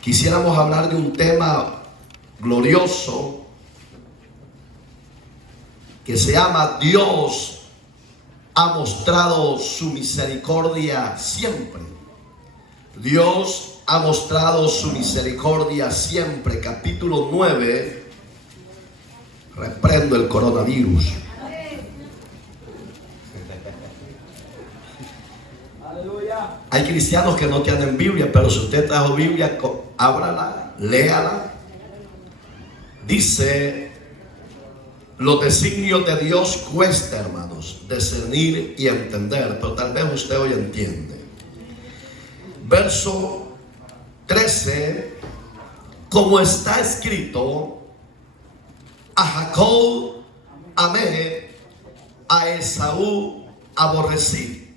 quisiéramos hablar de un tema glorioso que se llama Dios ha mostrado su misericordia siempre. Dios ha mostrado su misericordia siempre. Capítulo 9. Reprendo el coronavirus. Hay cristianos que no tienen Biblia, pero si usted trajo Biblia, ábrala, léala. Dice: los designios de Dios cuesta, hermanos, discernir y entender, pero tal vez usted hoy entiende. Verso 13: como está escrito, a Jacob amé, a Esaú aborrecí.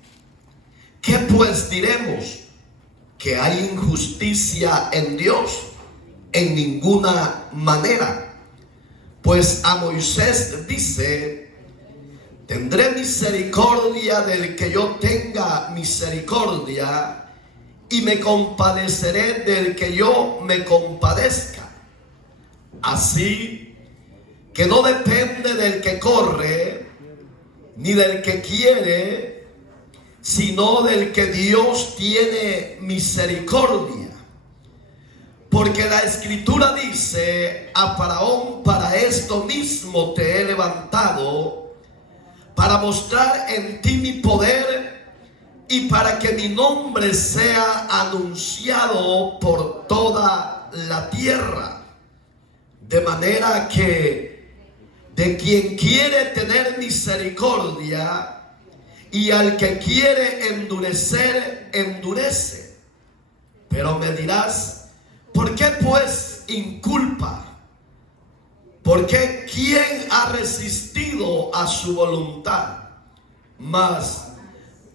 ¿Qué pues diremos? ¿Que hay injusticia en Dios? En ninguna manera. Pues a Moisés dice: tendré misericordia del que yo tenga misericordia, y me compadeceré del que yo me compadezca. Así que no depende del que corre, ni del que quiere, sino del que Dios tiene misericordia. Porque la Escritura dice: a Faraón para esto mismo te he levantado, para mostrar en ti mi poder, y para que mi nombre sea anunciado por toda la tierra. De manera que de quien quiere tener misericordia, y al que quiere endurecer, endurece. Pero me dirás: ¿por qué pues inculpa? Porque ¿quién ha resistido a su voluntad? Mas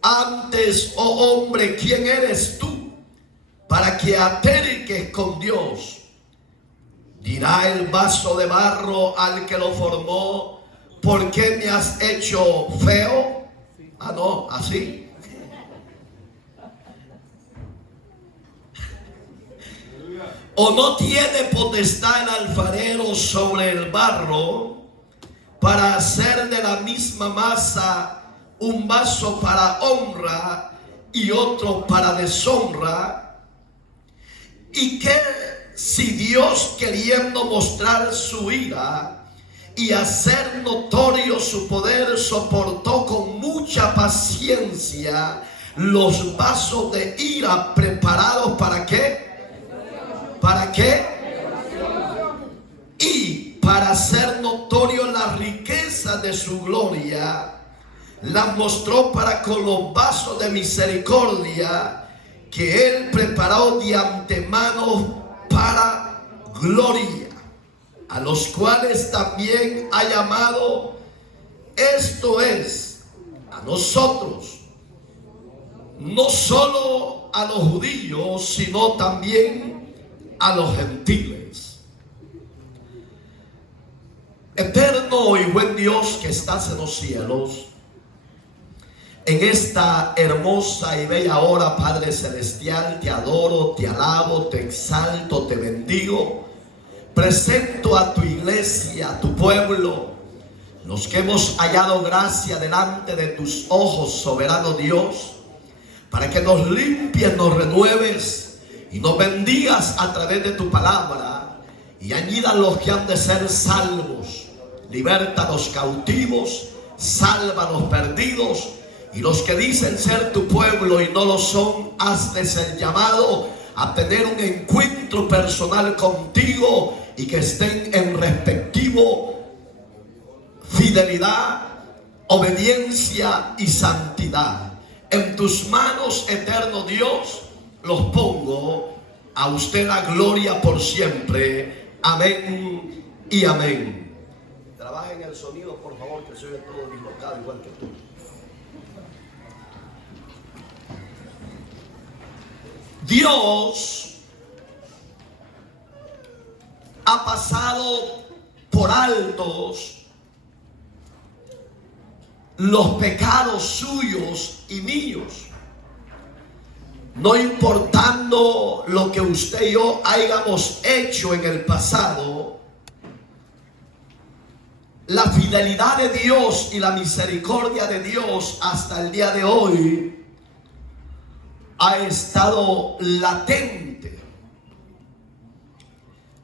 antes, oh hombre, ¿quién eres tú para que aterriques con Dios? Dirá el vaso de barro al que lo formó: ¿por qué me has hecho feo? Ah, no, así. ¿O no tiene potestad el alfarero sobre el barro para hacer de la misma masa un vaso para honra y otro para deshonra? ¿Y qué si Dios, queriendo mostrar su ira y hacer notorio su poder, soportó con mucha paciencia los vasos de ira preparados para qué? ¿Para qué? Y para hacer notorio la riqueza de su gloria, las mostró para con los vasos de misericordia que él preparó de antemano para gloria, a los cuales también ha llamado, esto es, a nosotros, no solo a los judíos, sino también a los gentiles. Eterno y buen Dios que estás en los cielos, en esta hermosa y bella hora, Padre Celestial, te adoro, te alabo, te exalto, te bendigo. Presento a tu iglesia, a tu pueblo, los que hemos hallado gracia delante de tus ojos, soberano Dios, para que nos limpies, nos renueves y nos bendigas a través de tu palabra, y añidas los que han de ser salvos. Liberta a los cautivos, salva a los perdidos, y los que dicen ser tu pueblo y no lo son, hazles el llamado a tener un encuentro personal contigo, y que estén en respectivo fidelidad, obediencia y santidad. En tus manos, eterno Dios, los pongo. A usted la gloria por siempre. Amén y amén. Trabaja en el sonido, por favor, que se oye todo dislocado igual que tú. Dios ha pasado por altos los pecados suyos y míos. No importando lo que usted y yo hayamos hecho en el pasado, la fidelidad de Dios y la misericordia de Dios hasta el día de hoy ha estado latente.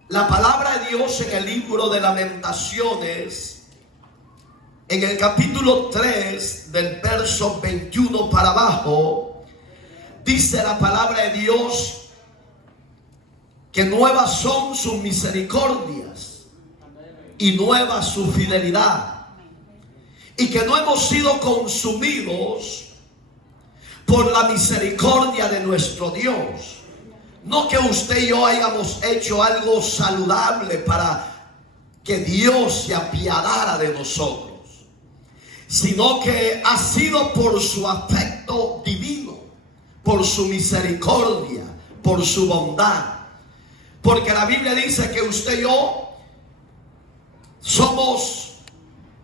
La palabra de Dios en el libro de Lamentaciones, en el capítulo 3 del verso 21 para abajo, dice la palabra de Dios que nuevas son sus misericordias y nueva su fidelidad, y que no hemos sido consumidos por la misericordia de nuestro Dios. No que usted y yo hayamos hecho algo saludable para que Dios se apiadara de nosotros, sino que ha sido por su afecto divino, por su misericordia, por su bondad. Porque la Biblia dice que usted y yo somos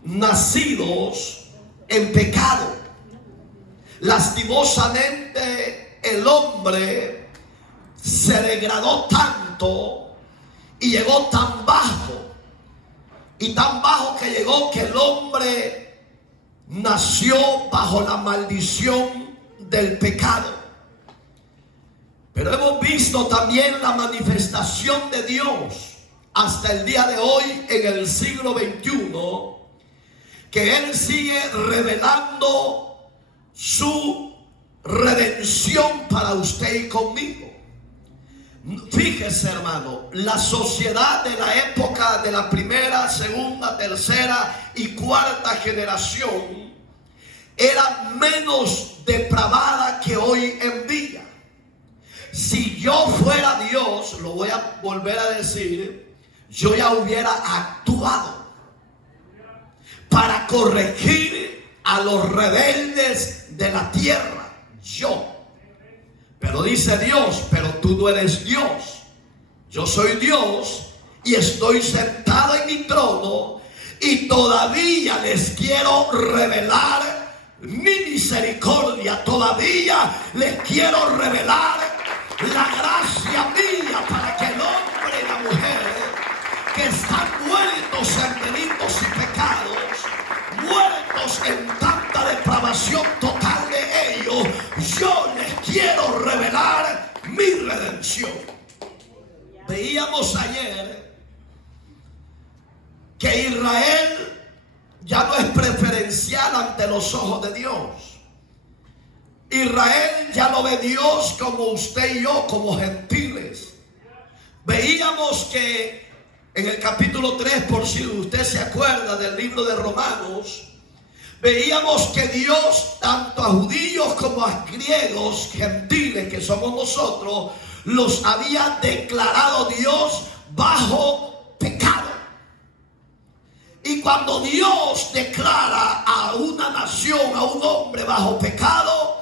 nacidos en pecado. Lastimosamente el hombre se degradó tanto y llegó tan bajo, y tan bajo que llegó que el hombre nació bajo la maldición del pecado. Pero hemos visto también la manifestación de Dios hasta el día de hoy en el siglo XXI, que Él sigue revelando su redención para usted y conmigo. Fíjese, hermano, la sociedad de la época de la primera, segunda, tercera y cuarta generación era menos depravada que hoy en día. Si yo fuera Dios, lo voy a volver a decir, yo ya hubiera actuado para corregir a los rebeldes de la tierra. Yo. Pero dice Dios, pero tú no eres Dios. Yo soy Dios y estoy sentado en mi trono, y todavía les quiero revelar mi misericordia. Todavía les quiero revelar la gracia mía para que el hombre y la mujer que están muertos en delitos y pecados, muertos en tanta depravación total de ellos, yo les quiero revelar mi redención. Veíamos ayer que Israel ya no es preferencial ante los ojos de Dios. Israel ya no ve Dios como usted y yo, como gentiles. Veíamos que en el capítulo 3, por si usted se acuerda del libro de Romanos, veíamos que Dios, tanto a judíos como a griegos, gentiles que somos nosotros, los había declarado Dios bajo pecado. Y cuando Dios declara a una nación, a un hombre bajo pecado,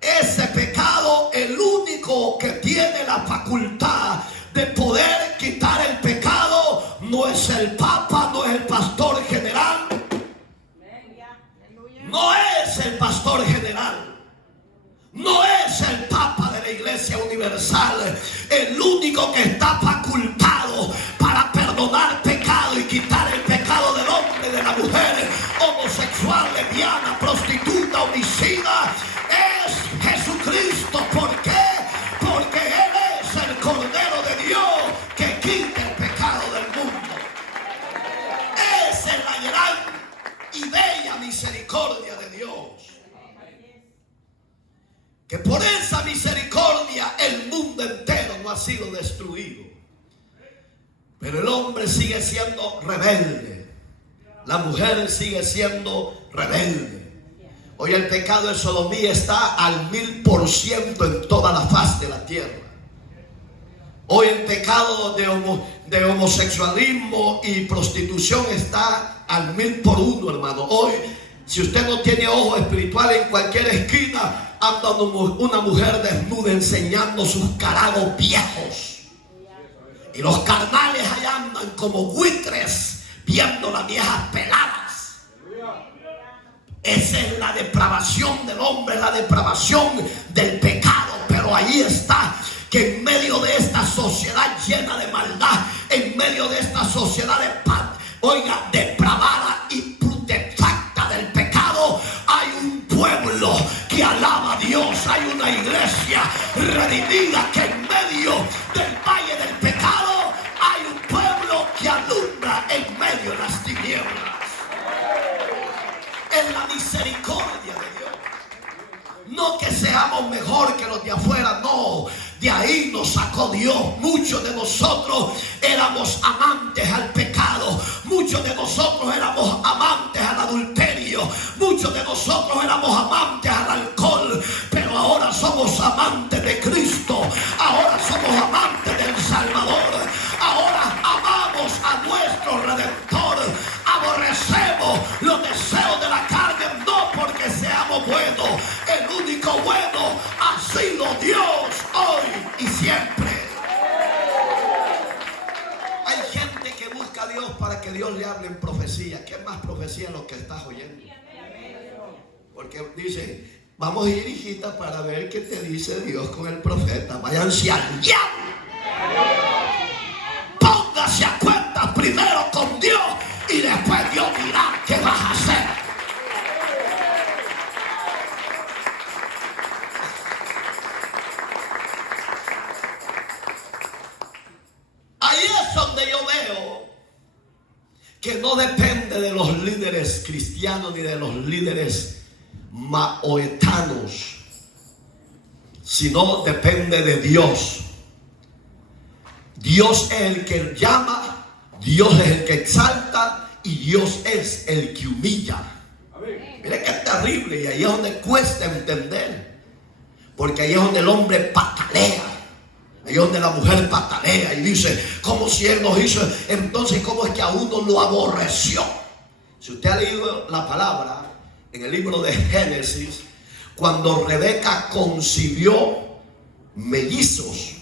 ese pecado, el único que tiene la facultad de poder quitar el pecado, no es el Papa, no es el pastor general, no es el pastor general, no es el Papa de la Iglesia Universal. El único que está facultado para perdonar pecado y quitar el pecado del hombre, de la mujer, homosexual, lesbiana, prostituta, homicida, es Jesucristo. ¿Por qué? Porque Él es el Cordero de Dios que quita el pecado del mundo. Esa es la gran y bella misericordia de Dios. Que por esa misericordia el mundo entero no ha sido destruido. Pero el hombre sigue siendo rebelde. La mujer sigue siendo rebelde. Hoy el pecado de sodomía está al 1000% en toda la faz de la tierra. Hoy el pecado de homosexualismo y prostitución está al 1000%, hermano. Hoy, si usted no tiene ojo espiritual, en cualquier esquina anda una mujer desnuda enseñando sus caragos viejos. Y los carnales allá andan como buitres viendo las viejas peladas. Esa es la depravación del hombre, la depravación del pecado. Pero ahí está, que en medio de esta sociedad llena de maldad, en medio de esta sociedad depravada y putrefacta del pecado, hay un pueblo que alaba a Dios. Hay una iglesia redimida que en medio del valle del pecado hay un pueblo que alumbra en medio de las tinieblas. Es la misericordia de Dios. No que seamos mejor que los de afuera, no. De ahí nos sacó Dios. Muchos de nosotros éramos amantes al pecado. Muchos de nosotros éramos amantes al adulterio. Muchos de nosotros éramos amantes al alcohol. Pero ahora somos amantes de Cristo. Ahora somos amantes del Salvador. Ahora amamos a nuestro Redentor. Aborrecemos los deseos de la carne, no porque seamos buenos. El único bueno ha sido Dios hoy y siempre. Hay gente que busca a Dios para que Dios le hable en profecía. ¿Qué más profecía lo que estás oyendo? Porque dice, vamos a ir, hijita, para ver qué te dice Dios con el profeta. Váyanse al diablo. Póngase a cuenta primero con Dios y después Dios dirá qué vas a hacer. Ahí es donde yo veo que no depende de los líderes cristianos ni de los líderes maoetanos, sino depende de Dios. Dios es el que llama, Dios es el que exalta y Dios es el que humilla. Mire que es terrible, y ahí es donde cuesta entender, porque ahí es donde el hombre patalea. Ahí es donde la mujer patalea y dice, como si Él nos hizo, entonces ¿cómo es que a uno lo aborreció? Si usted ha leído la palabra en el libro de Génesis, cuando Rebeca concibió mellizos,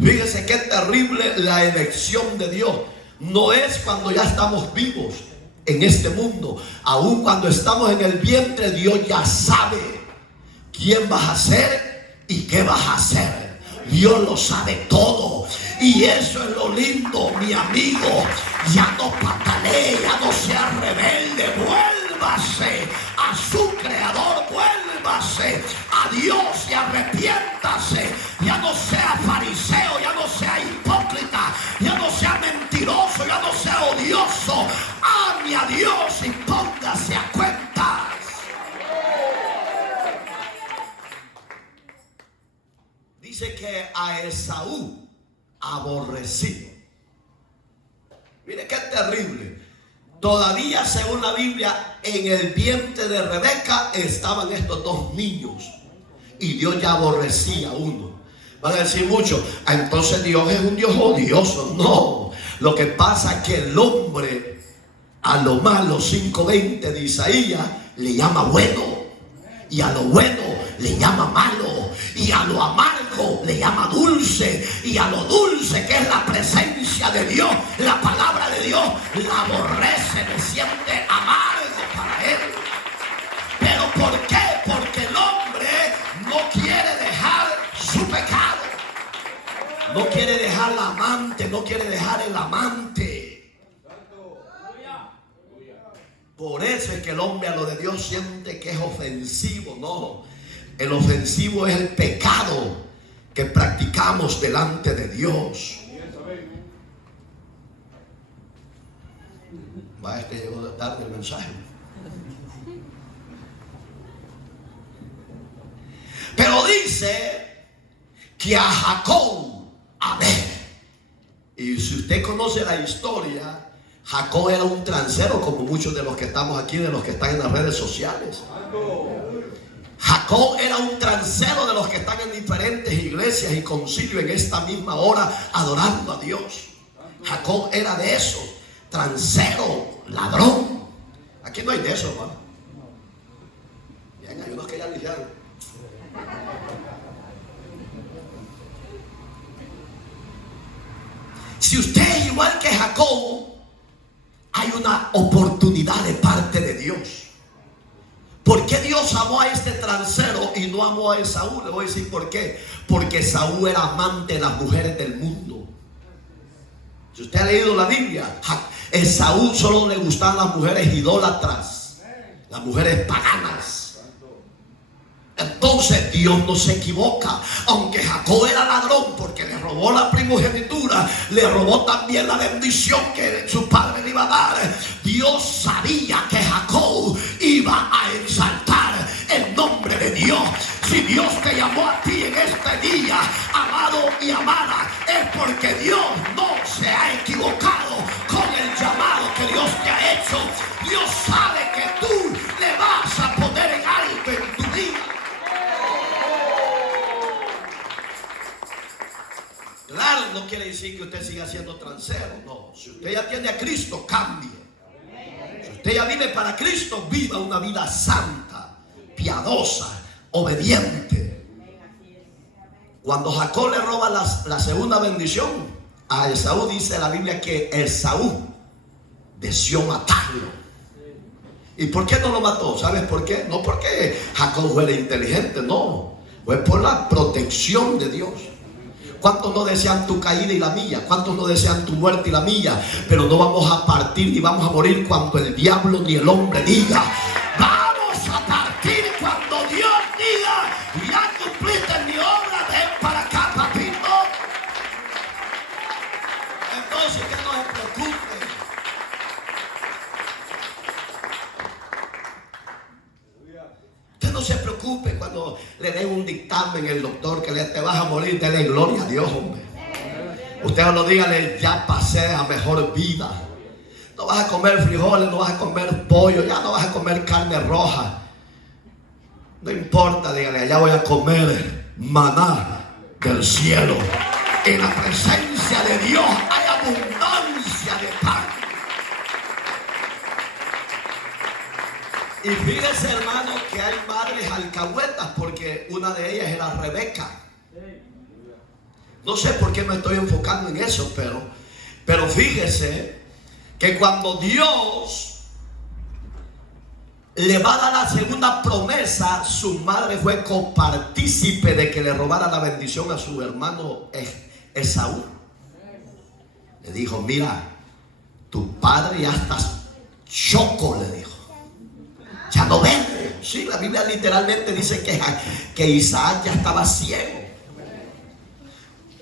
fíjese qué terrible la elección de Dios. No es cuando ya estamos vivos en este mundo, aun cuando estamos en el vientre, Dios ya sabe quién vas a ser y qué vas a hacer. Dios lo sabe todo. Y eso es lo lindo, mi amigo. Ya no patalee, ya no sea rebelde. Vuélvase a su creador, vuélvase a Dios y arrepiéntase. Ya no sea fariseo, ya no sea hipócrita, ya no sea mentiroso, ya no sea odioso. Ame a Dios y póngase a cuentas. Dice que a Esaú aborrecí. Mire qué terrible. Todavía, según la Biblia, en el vientre de Rebeca estaban estos dos niños. Y Dios ya aborrecía a uno. Van a decir mucho, entonces Dios es un Dios odioso. No. Lo que pasa es que el hombre, a lo malo, 5:20 de Isaías, le llama bueno. Y a lo bueno le llama malo. Y a lo amargo le llama dulce. Y a lo dulce, que es la presencia de Dios, la palabra de Dios, la aborrece, le siente amargo para él. ¿Pero por qué? Porque el hombre no quiere dejar su pecado. No quiere dejar la amante, no quiere dejar el amante. Por eso es que el hombre a lo de Dios siente que es ofensivo. No, el ofensivo es el pecado que practicamos delante de Dios. Va, llegó tarde el mensaje. Pero dice que a Jacob, a ver, y si usted conoce la historia, Jacob era un transero, como muchos de los que estamos aquí, de los que están en las redes sociales. Jacob era un transero de los que están en diferentes iglesias y concilios en esta misma hora adorando a Dios. Jacob era de eso, transero, ladrón. Aquí no hay de eso, ¿no? Bien, hay unos que ya lidiaron. Si usted es igual que Jacob, hay una oportunidad de parte de Dios. ¿Por qué Dios amó a este transero? transero y no amó a Esaú. Le voy a decir por qué. Porque Esaú era amante de las mujeres del mundo. Si usted ha leído la Biblia, Esaú solo le gustaban las mujeres idólatras, las mujeres paganas. Entonces Dios no se equivoca. Aunque Jacob era ladrón porque le robó la primogenitura, le robó también la bendición que su padre le iba a dar. Dios sabía que Jacob iba a exaltar el nombre de Dios. Si Dios te llamó a ti en este día, amado y amada, es porque Dios no se ha equivocado con el llamado que Dios te ha hecho. Dios sabe que tú le vas a poner en alto en tu vida. Claro, no quiere decir que usted siga siendo transero, no. Si usted ya tiene a Cristo, cambie. Si usted ya vive para Cristo, viva una vida santa, piadosa, obediente. Cuando Jacob le roba la segunda bendición a Esaú, dice la Biblia que Esaú deseó matarlo. ¿Y por qué no lo mató? ¿Sabes por qué? No porque Jacob fuera inteligente, no. Fue por la protección de Dios. ¿Cuántos no desean tu caída y la mía? ¿Cuántos no desean tu muerte y la mía? Pero no vamos a partir ni vamos a morir cuando el diablo ni el hombre diga. Vamos a partir cuando Dios diga: ya cumpliste mi obra, ven para acá, papito. Entonces que no se preocupe. Usted no se preocupe cuando le den un dictamen el doctor que te vas a morir. Dele gloria a Dios, hombre. Usted no lo dígale: ya pasé a mejor vida. No vas a comer frijoles, no vas a comer pollo, ya no vas a comer carne roja. No importa, dígale: allá voy a comer maná del cielo. En la presencia de Dios hay abundancia de pan. Y fíjese, hermano, que hay madres alcahuetas, porque una de ellas era Rebeca. No sé por qué me estoy enfocando en eso, pero fíjese que cuando Dios le va a dar la segunda promesa, su madre fue copartícipe de que le robara la bendición a su hermano Esaú. Le dijo: mira, tu padre ya está choco, le dijo. Ya no vende. Sí, la Biblia literalmente dice que Isaac ya estaba ciego.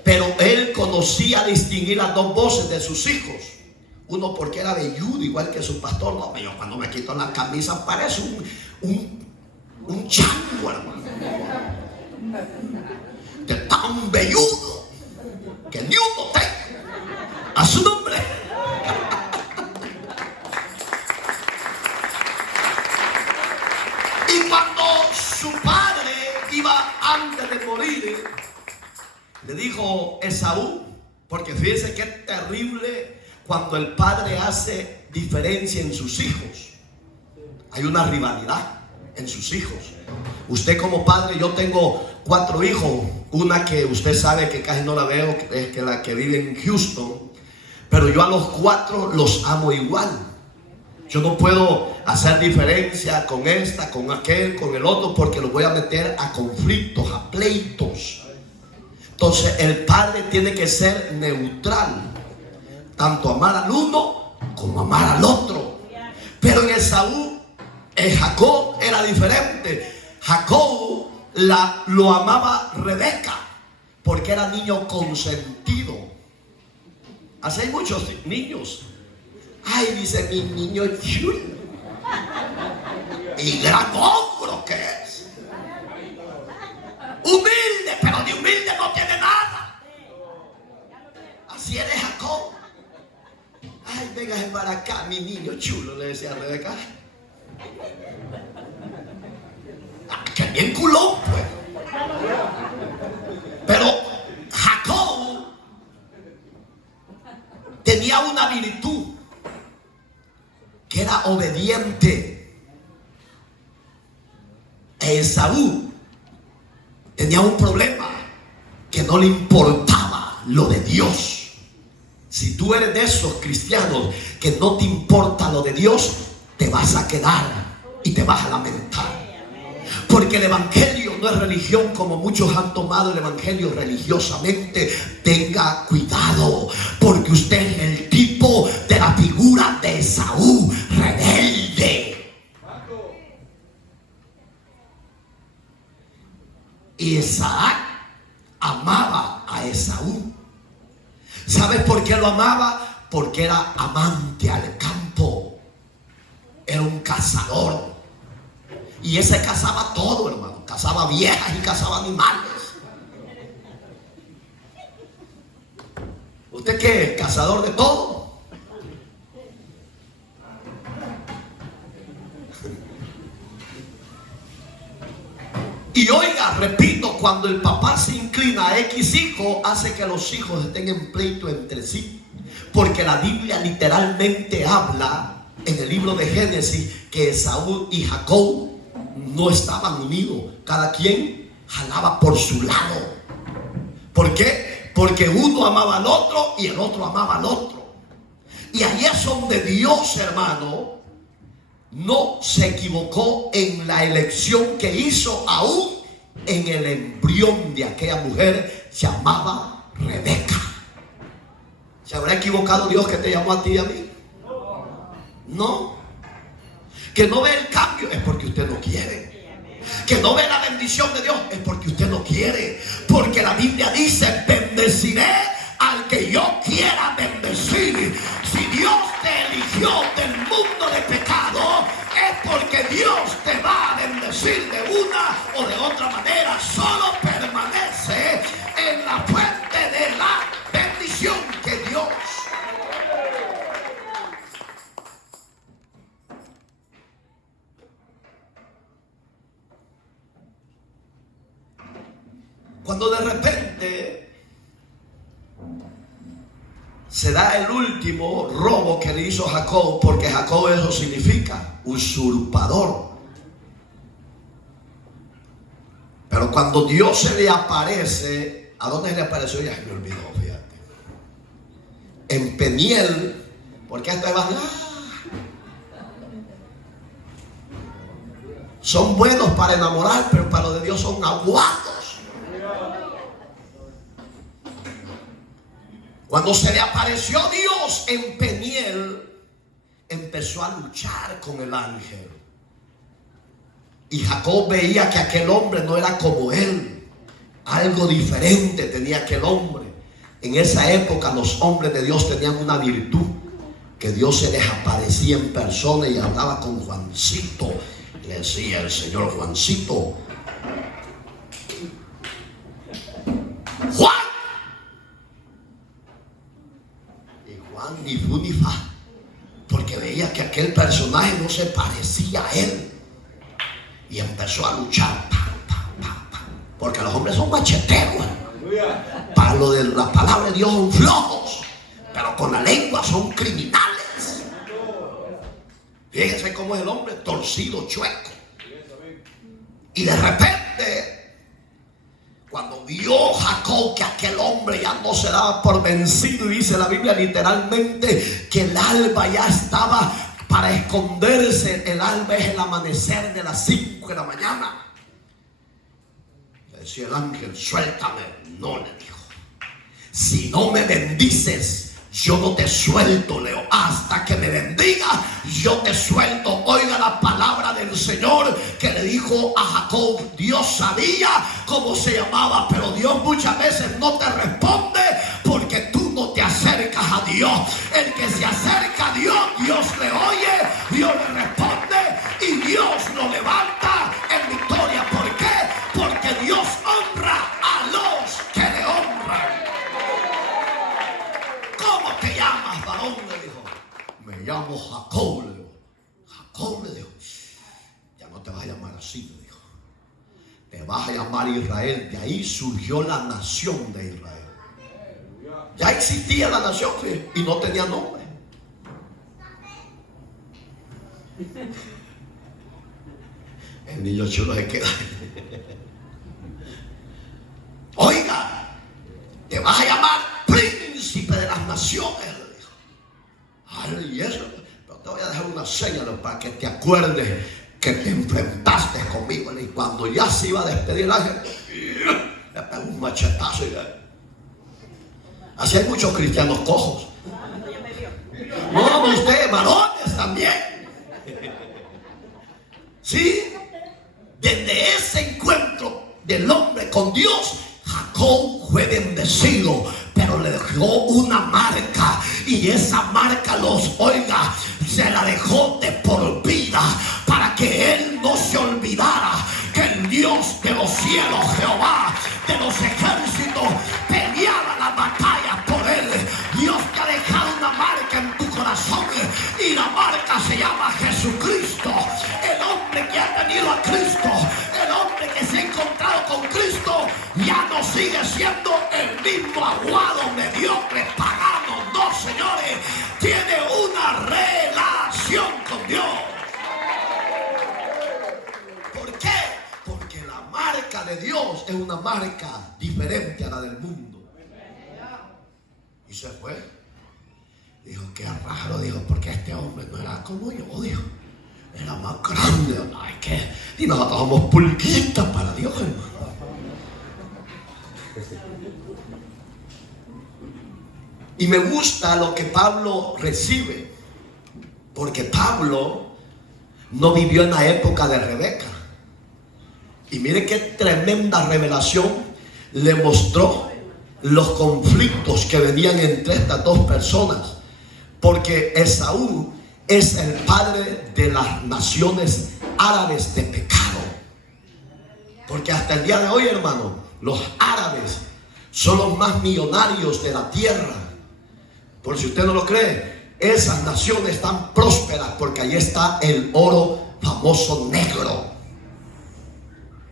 Pero él conocía distinguir las dos voces de sus hijos. Uno porque era velludo, igual que su pastor. No, yo cuando me quito la camisa parece un chango, hermano. De tan velludo que ni uno tengo. A su nombre. Y cuando su padre iba antes de morir, le dijo Esaú, porque fíjense que es terrible cuando el padre hace diferencia en sus hijos. Hay una rivalidad en sus hijos. Usted como padre, yo tengo 4 hijos. Una que usted sabe que casi no la veo, es que la que vive en Houston. Pero yo a los 4 los amo igual. Yo no puedo hacer diferencia con esta, con aquel, con el otro, porque los voy a meter a conflictos, a pleitos. Entonces el padre tiene que ser neutral, tanto amar al uno como amar al otro. Pero en Esaú, en Jacob era diferente. Jacob lo amaba Rebeca porque era niño consentido. Así hay muchos niños. Ay, dice: mi niño chulo. Y gran ogro que es. Humilde, pero de humilde no tiene nada. Así eres Jacob. Ay, véngase para acá, mi niño chulo, le decía a Rebeca. Que bien culón, pues. Pero Jacob tenía una virtud, que era obediente. Esaú tenía un problema, que no le importaba lo de Dios. Si tú eres de esos cristianos que no te importa lo de Dios, te vas a quedar y te vas a lamentar. Porque el evangelio no es religión como muchos han tomado el evangelio religiosamente. Tenga cuidado, porque usted es el tipo de la figura de Esaú, rebelde. Y Isaac amaba a Esaú. ¿Sabes por qué lo amaba? Porque era amante al campo. Era un cazador. Y ese cazaba todo, hermano. Cazaba viejas y cazaba animales. ¿Usted qué es? ¿Cazador de todo? Y oiga, repito, cuando el papá se inclina a X hijo, hace que los hijos estén en pleito entre sí. Porque la Biblia literalmente habla en el libro de Génesis que Esaú y Jacob no estaban unidos. Cada quien jalaba por su lado. ¿Por qué? Porque uno amaba al otro y el otro amaba al otro. Y ahí es donde Dios, hermano, no se equivocó en la elección que hizo aún en el embrión de aquella mujer llamada Rebeca. ¿Se habrá equivocado Dios que te llamó a ti y a mí? No. Que no ve el cambio es porque usted no quiere. Que no ve la bendición de Dios es porque usted no quiere. Porque la Biblia dice: bendeciré al que yo quiera bendecir. Si Dios te eligió del mundo de pecado, es porque Dios te va a bendecir de una o de otra manera. Solo permanece en la fuente de la bendición que Dios. Cuando de repente se da el último robo que le hizo Jacob, porque Jacob eso significa usurpador. Pero cuando Dios se le aparece, ¿a dónde se le apareció? Ya me olvidó, fíjate. En Peniel, porque hasta van, son buenos para enamorar, pero para lo de Dios son aguados. Cuando se le apareció Dios en Peniel, empezó a luchar con el ángel. Y Jacob veía que aquel hombre no era como él. Algo diferente tenía aquel hombre. En esa época los hombres de Dios tenían una virtud, que Dios se les aparecía en persona y hablaba con Juancito. Le decía el Señor: Juancito, Juan. Ni fu ni fa, porque veía que aquel personaje no se parecía a él y empezó a luchar, porque los hombres son macheteros, para lo de la palabra de Dios son flojos, pero con la lengua son criminales. Fíjense cómo es el hombre, torcido, chueco. Y de repente, cuando vio Jacob que aquel hombre ya no se daba por vencido, y dice la Biblia literalmente que el alba ya estaba para esconderse. El alba es el amanecer de las 5 de la mañana. Le decía el ángel: suéltame. No, le dijo: si no me bendices, yo no te suelto, Leo, hasta que me bendiga, yo te suelto. Oiga la palabra del Señor que le dijo a Jacob. Dios sabía cómo se llamaba, pero Dios muchas veces no te responde porque tú no te acercas a Dios. El que se acerca a Dios, Dios le oye, Dios le responde y Dios lo levanta en victoria. ¿Por qué? Porque Dios honra a los que le honran. ¿Cómo te llamas, varón? Le dijo. Me llamo Jacob, le dijo. Jacob, le dijo. Ya no te vas a llamar así, le dijo. Te vas a llamar Israel. De ahí surgió la nación de Israel. Ya existía la nación, fíjate, y no tenía nombre. El niño chulo se queda. Oiga, te vas a llamar príncipe de las naciones, le dijo. Ay, y eso, pero te voy a dejar una señal para que te acuerdes que te enfrentaste conmigo. Y cuando ya se iba a despedir el ángel, le pegó un machetazo y así hay muchos cristianos cojos. No, ustedes varones también. Sí, desde ese encuentro del hombre con Dios, Jacob fue bendecido, pero le dejó una marca, y esa marca, se la dejó de por vida, para que él no se olvidara que el Dios de los cielos, Jehová de los ejércitos, peleaba la batalla por él. Dios te ha dejado una marca en tu corazón, y la marca se llama Jesucristo. El hombre que ha tenido a Cristo, el hombre que se ha encontrado con Cristo, ya no sigue siendo el mismo aguado, mediocre, pagano. No, señores, tiene una relación con Dios. ¿Por qué? Porque la marca de Dios es una marca diferente a la del mundo. Y se fue. Dijo, qué raro, dijo, porque este hombre no era como yo, dijo. Era más grande. Ay, ¿qué? Y nosotros somos pulquitas para Dios, hermano. Y me gusta lo que Pablo recibe, porque Pablo no vivió en la época de Rebeca. Y mire qué tremenda revelación le mostró los conflictos que venían entre estas dos personas. Porque Esaú es el padre de las naciones árabes de pecado. Porque hasta el día de hoy, hermano, los árabes son los más millonarios de la tierra. Por si usted no lo cree, esas naciones están prósperas porque ahí está el oro famoso negro.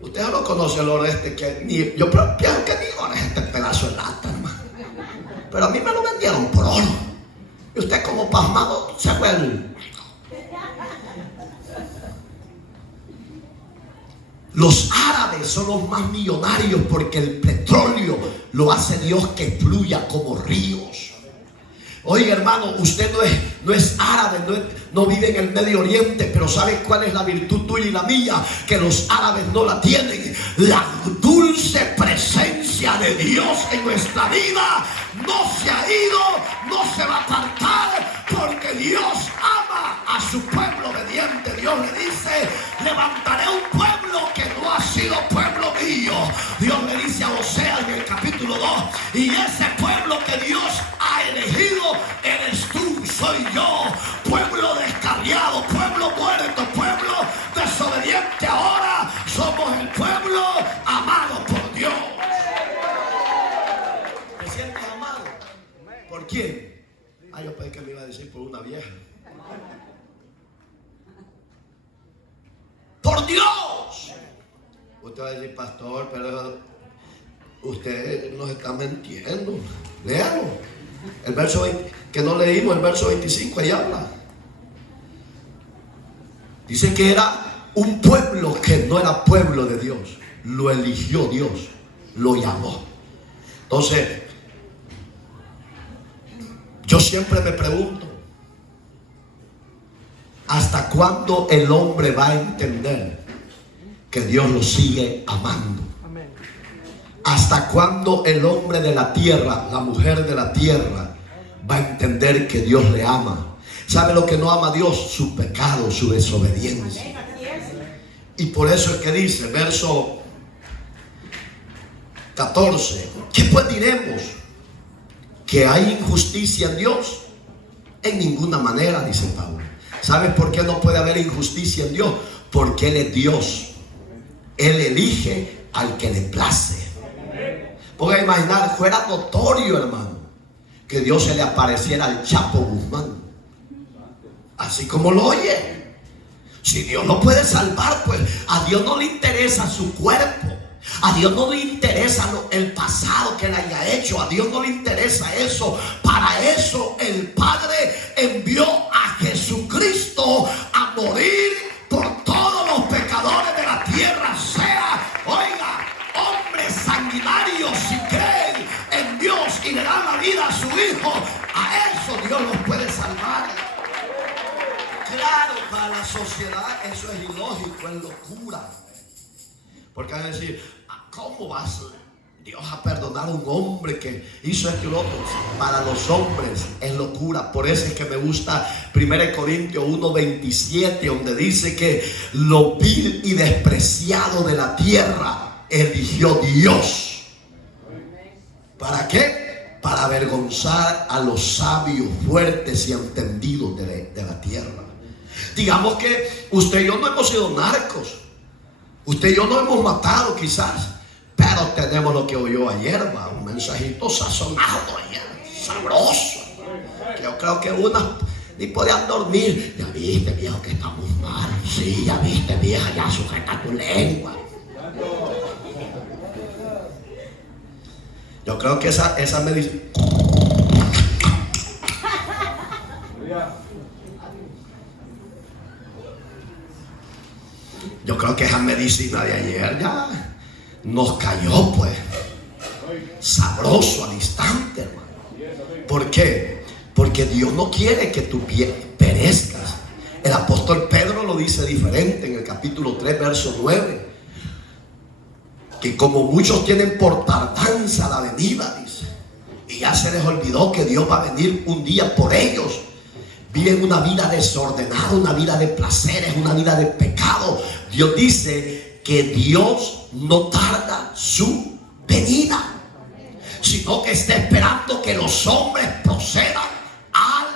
Usted no conoce el oro este, que yo pienso que ni oro es este pedazo de lata, hermano. Pero a mí me lo vendieron por oro. Y usted como pasmado se fue el... Los árabes son los más millonarios porque el petróleo lo hace Dios que fluya como ríos. Oiga, hermano, usted no es árabe, no vive en el Medio Oriente, pero ¿sabe cuál es la virtud tuya y la mía? Que los árabes no la tienen. La dulce presencia de Dios en nuestra vida no se ha ido, no se va a apartar, porque Dios ama a su pueblo obediente. Dios le dice, levantaré un pueblo que no ha sido pueblo mío. Dios le dice a Osea en el capítulo 2, y ese pueblo que Dios ha elegido eres tú, soy yo. Pueblo descarriado, pueblo muerto, pueblo desobediente. Ahora somos el pueblo amado por Dios. ¿Te sientes amado? ¿Por quién? Yo pensé que me iba a decir por una vieja. ¡Por Dios! Usted va a decir, pastor, pero usted nos está mintiendo. Léalo. El verso 20, que no leímos, el verso 25, ahí habla. Dice que era un pueblo que no era pueblo de Dios. Lo eligió Dios, lo llamó. Entonces, yo siempre me pregunto, ¿hasta cuándo el hombre va a entender que Dios lo sigue amando? ¿Hasta cuándo el hombre de la tierra, la mujer de la tierra, va a entender que Dios le ama? ¿Sabe lo que no ama Dios? Su pecado, su desobediencia. Y por eso es que dice, verso 14, ¿qué pues diremos? ¿Que hay injusticia en Dios? En ninguna manera, dice Pablo. ¿Sabes por qué no puede haber injusticia en Dios? Porque Él es Dios. Él elige al que le place. Puede imaginar, fuera notorio, hermano, que Dios se le apareciera al Chapo Guzmán, así como lo oye. Si Dios lo puede salvar, pues a Dios no le interesa su cuerpo, a Dios no le interesa el pasado que él haya hecho, a Dios no le interesa eso. Para eso el Padre envió a Jesucristo a morir por todos los pecadores de la tierra. Sea, oiga, hombres sanguinarios, si creen en Dios y le dan la vida a su Hijo, a eso Dios los puede salvar. Claro, Padre. para la sociedad eso es ilógico, es locura. Porque van a decir, ¿cómo vas Dios a perdonar a un hombre que hizo esto y lo otro? Para los hombres es locura. Por eso es que me gusta 1 Corintios 1:27, donde dice que lo vil y despreciado de la tierra eligió Dios. ¿Para qué? Para avergonzar a los sabios, fuertes y entendidos de la tierra. Digamos que usted y yo no hemos sido narcos, usted y yo no hemos matado quizás, pero tenemos lo que oyó ayer, un mensajito sazonado ayer, sabroso, que yo creo que unas ni podían dormir. Ya viste, viejo, que estamos mal. Sí, ya viste, vieja, ya sujeta tu lengua. Yo creo que esa medicina, yo creo que esa medicina de ayer ya nos cayó, pues, sabroso al instante, hermano. ¿Por qué? Porque Dios no quiere que tú perezcas. El apóstol Pedro lo dice diferente en el capítulo 3, verso 9. Que como muchos tienen por tardanza la venida, dice, y ya se les olvidó que Dios va a venir un día por ellos. Viven una vida desordenada, una vida de placeres, una vida de pecado. Dios dice que Dios no tarda su venida, sino que está esperando que los hombres procedan al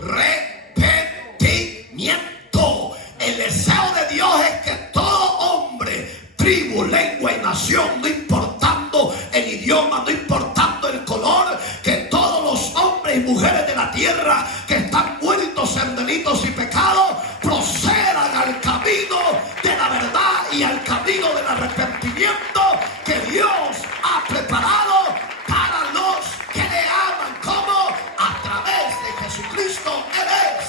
arrepentimiento. El deseo de Dios es que todo hombre, tribu, lengua y nación, no importando el idioma, no importando el color, que todos los hombres y mujeres de la tierra que están muertos en delitos y pecados procedan al camino de la verdad y al camino del arrepentimiento que Dios ha preparado para los que le aman. ¿Cómo? A través de Jesucristo. Él es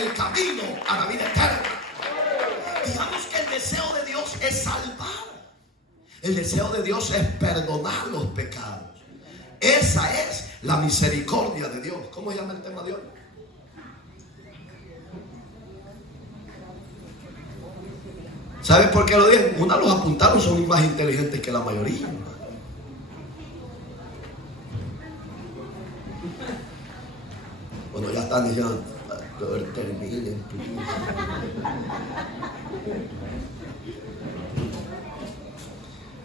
el camino a la vida eterna. Digamos que el deseo de Dios es salvar. El deseo de Dios es perdonar los pecados. Esa es la misericordia de Dios. ¿Cómo se llama el tema de hoy? ¿Sabes por qué lo dije? Una los apuntaron, son más inteligentes que la mayoría. Bueno, ya están diciendo, terminen.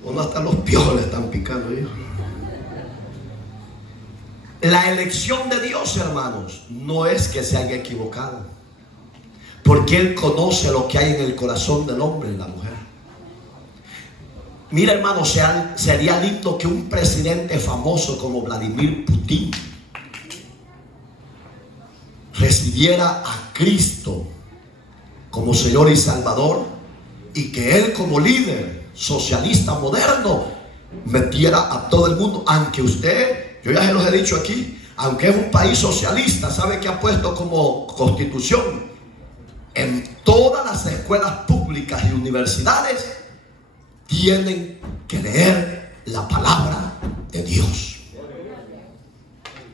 Uno hasta los piojos le están picando, ¿eh? La elección de Dios, hermanos, no es que se haya equivocado, porque Él conoce lo que hay en el corazón del hombre y la mujer. Mira, hermano, sería lindo que un presidente famoso como Vladimir Putin recibiera a Cristo como Señor y Salvador, y que Él como líder socialista moderno metiera a todo el mundo. Aunque usted, yo ya se los he dicho aquí, aunque es un país socialista, ¿sabe qué ha puesto como constitución? En todas las escuelas públicas y universidades tienen que leer la palabra de Dios.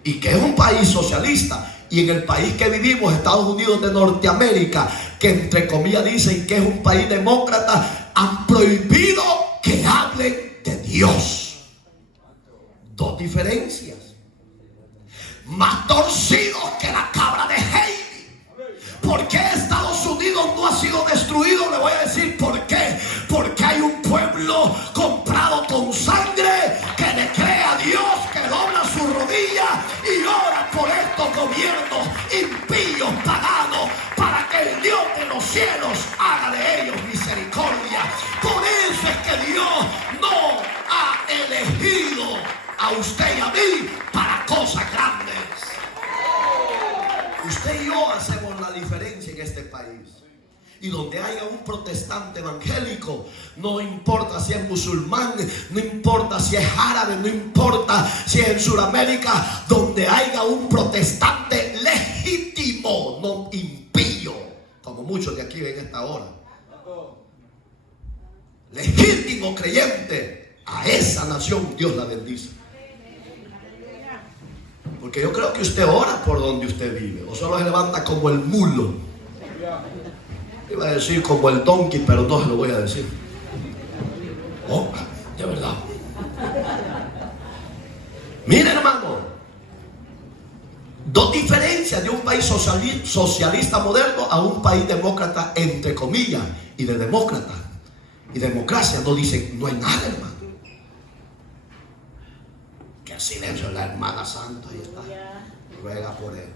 Y que es un país socialista. Y en el país que vivimos, Estados Unidos de Norteamérica, que entre comillas dicen que es un país demócrata, han prohibido que hablen de Dios. Dos diferencias. Más torcidos que la cabra de Heidi. ¿Por qué Estados Unidos no ha sido destruido? Le voy a decir por qué. Porque hay un pueblo comprado con sangre que le cree a Dios, que dobla su rodilla y ora por estos gobiernos impíos, paganos, para que el Dios de los cielos haga de ellos misericordia. Por eso es que Dios no ha elegido a usted y a mí para cosas grandes. Usted y yo hacemos la diferencia en este país. Y donde haya un protestante evangélico, no importa si es musulmán, no importa si es árabe, no importa si es en Sudamérica, donde haya un protestante legítimo, no impío, como muchos de aquí en esta hora, legítimo creyente, a esa nación Dios la bendice. Porque yo creo que usted ora por donde usted vive, o solo se levanta como el mulo. Iba a decir como el donkey, pero no se lo voy a decir. Oh, de verdad. Miren, hermano, dos diferencias de un país socialista moderno a un país demócrata, entre comillas, y de demócrata y democracia no dicen, no hay nada, hermano. Que silencio, la hermana santa, ahí está. Ruega por él.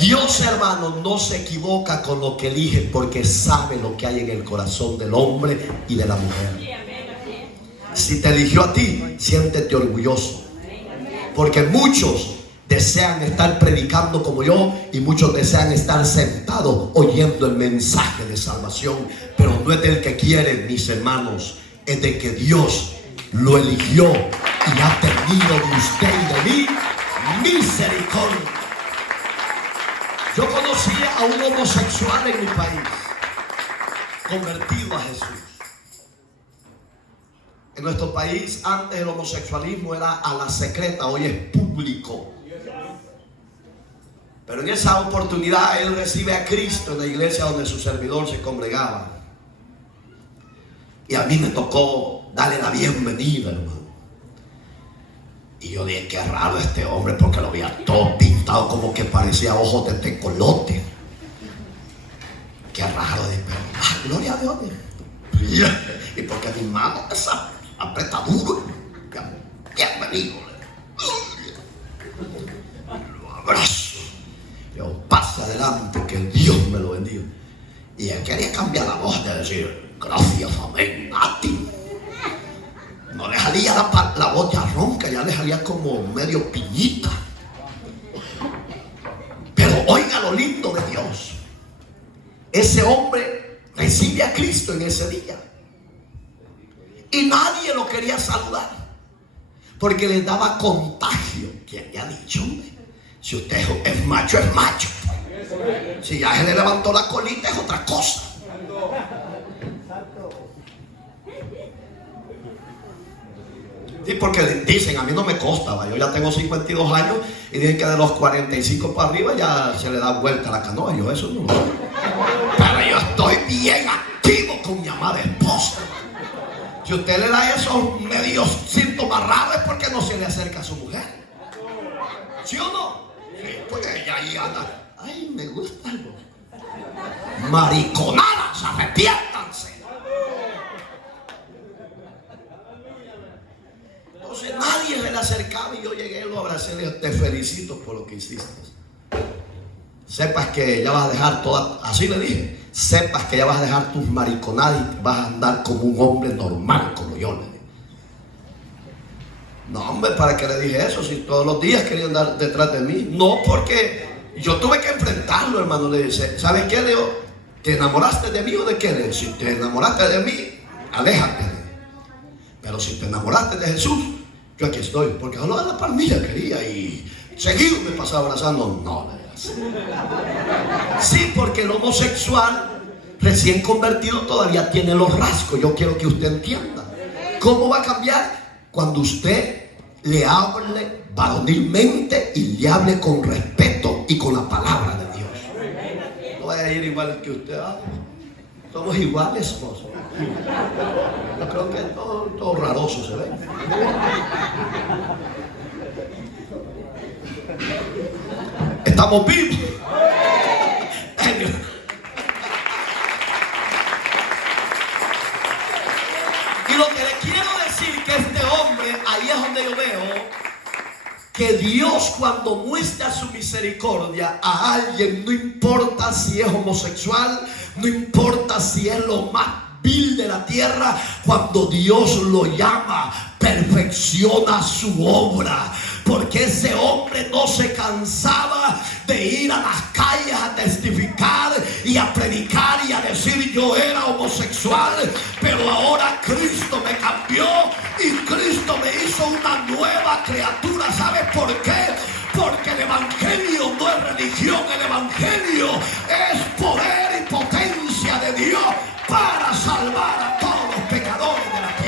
Dios, hermano, no se equivoca con lo que elige, porque sabe lo que hay en el corazón del hombre y de la mujer. Si te eligió a ti, siéntete orgulloso, porque muchos desean estar predicando como yo, y muchos desean estar sentados oyendo el mensaje de salvación, pero no es del que quiere, mis hermanos, es de que Dios lo eligió y ha tenido de usted y de mí misericordia. Yo conocía a un homosexual en mi país, convertido a Jesús. En nuestro país antes el homosexualismo era a la secreta, hoy es público. Pero en esa oportunidad él recibe a Cristo en la iglesia donde su servidor se congregaba. Y a mí me tocó darle la bienvenida, hermano. Y yo dije, qué raro este hombre, porque lo veía todo pintado como que parecía ojos de tecolote. Qué raro, dije, pero gloria a Dios. Y porque mi mano esa apretadura, bienvenido. Lo abrazo. Yo, pase adelante, que Dios me lo bendiga. Y él quería cambiar la voz de decir, gracias, amén, a ti. No le salía la voz ya ronca, ya le salía como medio piñita. Pero oiga lo lindo de Dios. Ese hombre recibe a Cristo en ese día. Y nadie lo quería saludar, porque le daba contagio. ¿Quién le ha dicho, hombre? Si usted es macho, es macho. Si ya se le levantó la colita, es otra cosa. Sí, porque dicen, a mí no me consta, yo ya tengo 52 años y dicen que de los 45 para arriba ya se le da vuelta la canoa. Yo eso no lo sé. Pero yo estoy bien activo con mi amada esposa. Si usted le da esos medios síntomas raros, es porque no se le acerca a su mujer. ¿Sí o no? Sí, pues ella ahí anda. Ay, me gusta algo. Mariconadas, arrepiéntanse. Entonces nadie se le acercaba y yo llegué, lo abracé y le dije, te felicito por lo que hiciste. Sepas que ya vas a dejar toda, así le dije, sepas que ya vas a dejar tus mariconadas y vas a andar como un hombre normal, como yo le dije. No, hombre, ¿para qué le dije eso? Si todos los días quería andar detrás de mí. No, porque yo tuve que enfrentarlo, hermano. Le dije, ¿sabes qué, Leo? ¿Te enamoraste de mí o de qué? Le dije, si te enamoraste de mí, aléjate. Pero si te enamoraste de Jesús, yo aquí estoy. Porque solo a la palmilla quería y seguido me pasaba abrazando. No, le dije. Sí, porque el homosexual recién convertido todavía tiene los rasgos. Yo quiero que usted entienda. ¿Cómo va a cambiar? Cuando usted le hable varonilmente y le hable con respeto y con la palabra de Dios. No vaya a ir igual que usted. Somos iguales, esposo. Yo creo que todo raroso se ve. Estamos vivos. Y lo que le quiero decir que este hombre, ahí es donde yo veo que Dios, cuando muestra su misericordia a alguien, no importa si es homosexual, no importa si es lo más vil de la tierra, cuando Dios lo llama, perfecciona su obra. Porque ese hombre no se cansaba de ir a las calles a testificar y a predicar y a decir, yo era homosexual, pero ahora Cristo me cambió y Cristo me hizo una nueva criatura. ¿Sabes por qué? Porque el evangelio no es religión, el evangelio es poder y potencia de Dios para salvar a todos los pecadores de la tierra.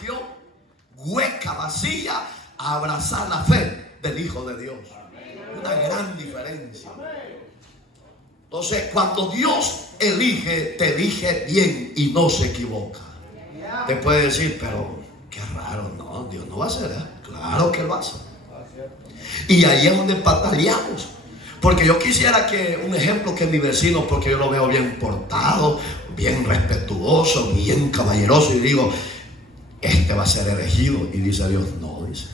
religión hueca, vacía, a abrazar la fe del Hijo de Dios. Una gran diferencia. Entonces, cuando Dios elige, te elige bien y no se equivoca. Te puede decir, pero qué raro, no, Dios no va a hacer eso. Claro que lo hace. Y ahí es donde batallamos. Porque yo quisiera que, un ejemplo, que mi vecino, porque yo lo veo bien portado, bien respetuoso, bien caballeroso, y digo, este va a ser elegido. Y dice Dios, no, dice,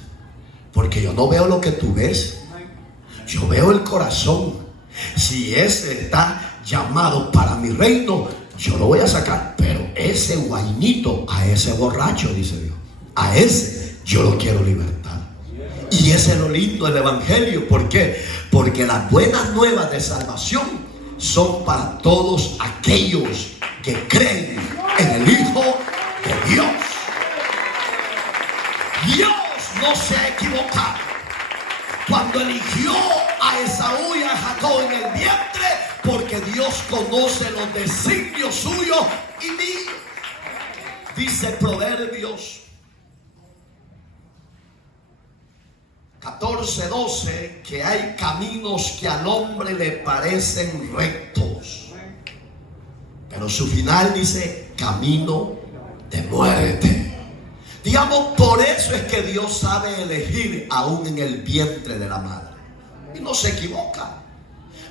porque yo no veo lo que tú ves, yo veo el corazón. Si ese está llamado para mi reino, yo lo voy a sacar. Pero ese guainito, a ese borracho, dice Dios, a ese yo lo quiero libertar. Y ese es lo lindo del evangelio. ¿Por qué? Porque las buenas nuevas de salvación son para todos aquellos que creen en el Hijo de Dios. Dios no se ha equivocado. Cuando eligió a Esaú y a Jacob en el vientre, porque Dios conoce los designios suyos y míos. Dice Proverbios 14:12, que hay caminos que al hombre le parecen rectos, pero su final dice camino de muerte. Digamos, por eso es que Dios sabe elegir aún en el vientre de la madre. Y no se equivoca.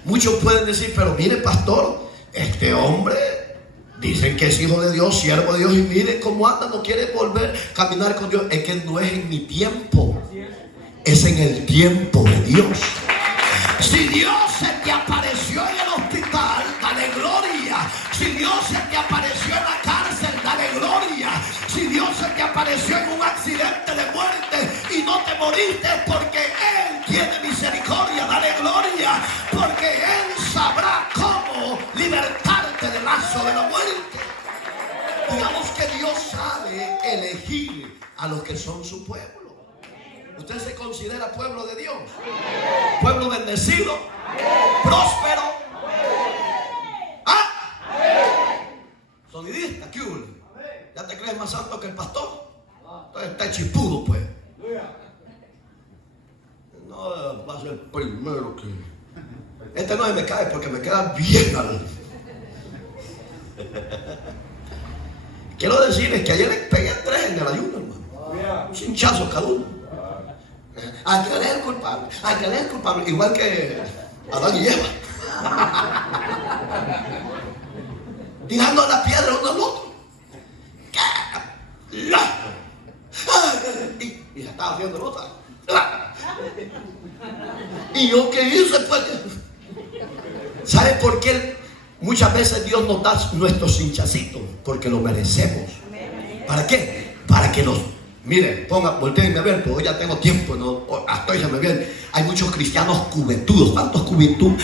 Muchos pueden decir, pero mire, pastor, este hombre dicen que es hijo de Dios, siervo de Dios, y mire cómo anda, no quiere volver a caminar con Dios. Es que no es en mi tiempo, es en el tiempo de Dios. Si Dios se te apareció en el hospital, dale gloria. Si Dios se te apareció en la cárcel, dale gloria. Si Dios se te apareció en un accidente de muerte y no te moriste, porque Él tiene misericordia, dale gloria. Porque Él sabrá cómo libertarte del lazo de la muerte. Digamos que Dios sabe elegir a los que son su pueblo. ¿Usted se considera pueblo de Dios? ¿Pueblo bendecido? ¿Próspero? ¿Ah? ¿Sonidista? ¿Qué hubo? ¿Ya te crees más santo que el pastor? Entonces está chispudo, pues. No, va a ser el primero que... Este no se me cae porque me queda bien al... Quiero decirles que ayer le pegué 3 en el ayuno, hermano. Un hinchazo cada uno. Aquel es el culpable, aquel es el culpable, igual que Adán y Eva, tirando la piedra uno al otro. Y se estaba haciendo nota. Y yo qué hice, pues. ¿Sabe por qué muchas veces Dios nos da nuestros hinchacitos? Porque lo merecemos. ¿Para qué? Para que nos... Miren, volteenme a ver, pues hoy ya tengo tiempo, ¿no? Hasta hoy ya me ven. Hay muchos cristianos cubetudos. ¿Cuántos cubetudos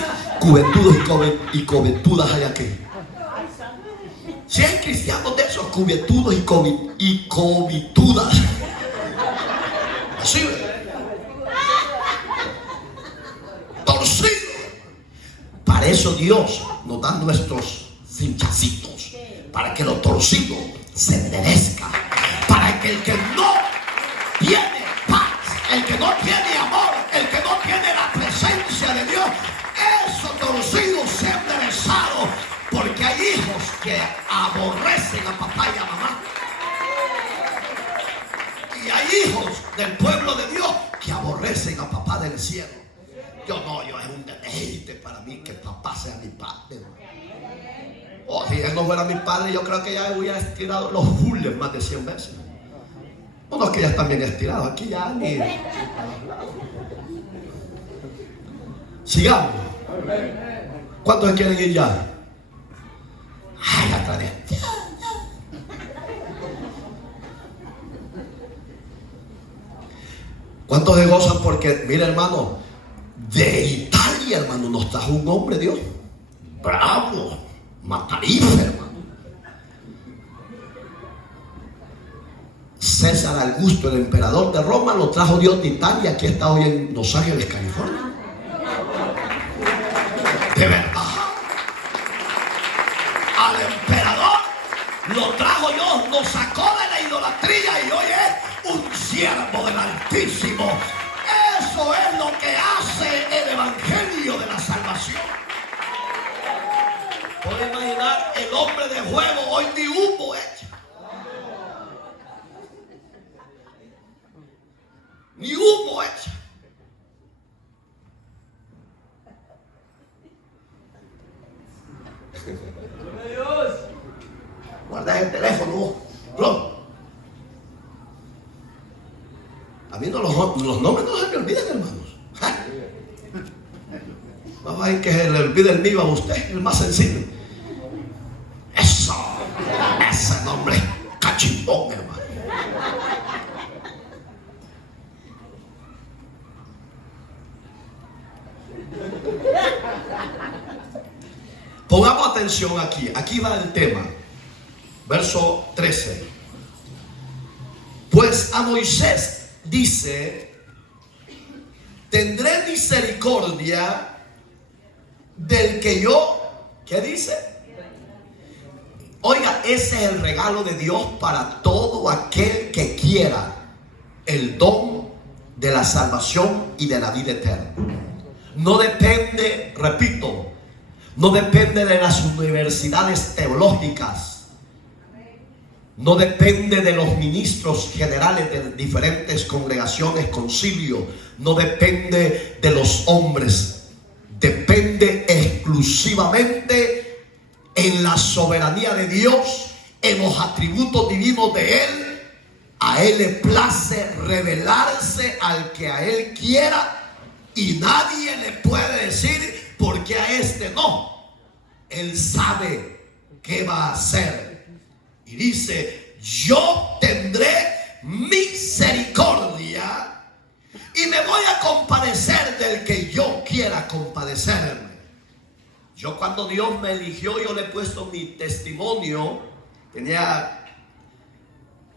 y cobetudas hay aquí? Si hay cristianos de esos cubetudos y cobitudas. Así, ¿ves? Torcidos. Para eso Dios nos da nuestros cinchacitos, para que lo torcido se enderezca. Para que el que no tiene paz, el que no tiene amor, el que no tiene la presencia de Dios, esos torcidos se han enderezado. Porque hay hijos que aborrecen a papá y a mamá. Y hay hijos del pueblo de Dios que aborrecen a papá del cielo. Yo es un deleite para mí que papá sea mi padre. O si él no fuera mi padre, yo creo que ya hubiera estirado los jules más de 100 veces. Unos que ya están bien estirados, aquí ya ni... Sigamos. ¿Cuántos quieren ir ya? Ay, otra vez. ¿Cuántos se gozan? Porque, mira, hermano, de Italia, hermano, nos trajo un hombre, Dios. Bravo, matarife, hermano. César Augusto, el emperador de Roma, lo trajo Dios de Italia. Aquí está hoy en Los Ángeles, California. De verdad. Al emperador lo trajo Dios, nos sacó de la idolatría y hoy A mí no, los nombres no se me olvidan, hermanos. Vamos a ver que se le olvide el mío a usted, el más sencillo. Eso, ese nombre es cachimbón, hermano. Pongamos atención aquí. Aquí va el tema. Verso 13. Pues a Moisés dice: tendré misericordia del que yo, ¿qué dice? Oiga, ese es el regalo de Dios para todo aquel que quiera el don de la salvación y de la vida eterna. No depende, repito, no depende de las universidades teológicas, no depende de los ministros generales de diferentes congregaciones, concilio, no depende de los hombres, depende exclusivamente en la soberanía de Dios, en los atributos divinos de Él. A Él le place revelarse al que a Él quiera, y nadie le puede decir por qué a este no. Él sabe qué va a hacer. Y dice: yo tendré misericordia y me voy a compadecer del que yo quiera compadecerme. Yo, cuando Dios me eligió, yo le he puesto mi testimonio. Tenía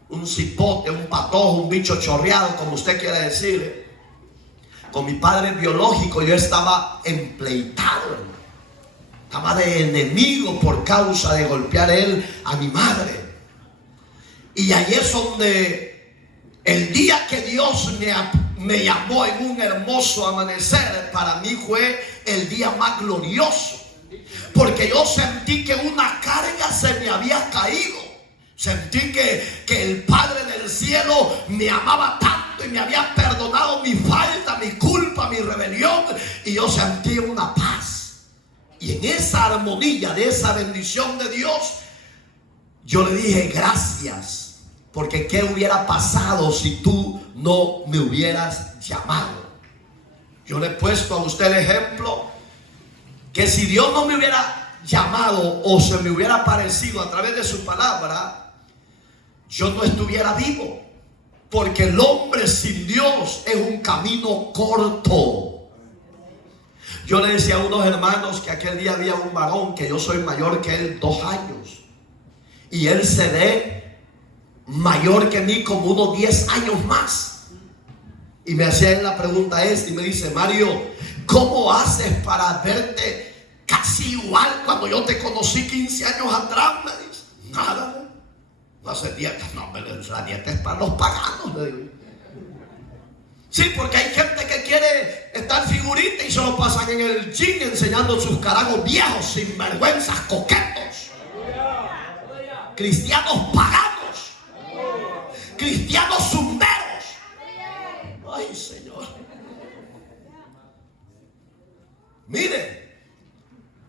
un cipote, un patojo, un bicho chorreado, como usted quiera decir. Con mi padre biológico yo estaba empleitado, estaba de enemigo por causa de golpear él a mi madre. Y ahí es donde el día que Dios me llamó en un hermoso amanecer, para mí fue el día más glorioso, porque yo sentí que una carga se me había caído. Sentí que el Padre del cielo me amaba tanto y me había perdonado mi falta, mi culpa, mi rebelión, y yo sentí una paz. Y en esa armonía de esa bendición de Dios, yo le dije: gracias, porque ¿qué hubiera pasado si tú no me hubieras llamado? Yo le he puesto a usted el ejemplo que si Dios no me hubiera llamado o se me hubiera aparecido a través de su palabra, yo no estuviera vivo, porque el hombre sin Dios es un camino corto. Yo le decía a unos hermanos que aquel día había un varón, que yo soy mayor que él 2 años, y él se ve mayor que mí como unos 10 años más. Y me hacía él la pregunta esta y me dice: Mario, ¿cómo haces para verte casi igual cuando yo te conocí 15 años atrás? Me dice: nada, no hacer dietas. No, la dieta es para los paganos, le digo. Sí, porque hay gente que quiere estar figurita y se lo pasan en el gym enseñando sus caragos viejos, sinvergüenzas, coquetos. Cristianos paganos, cristianos zumberos. Ay, Señor. Mire,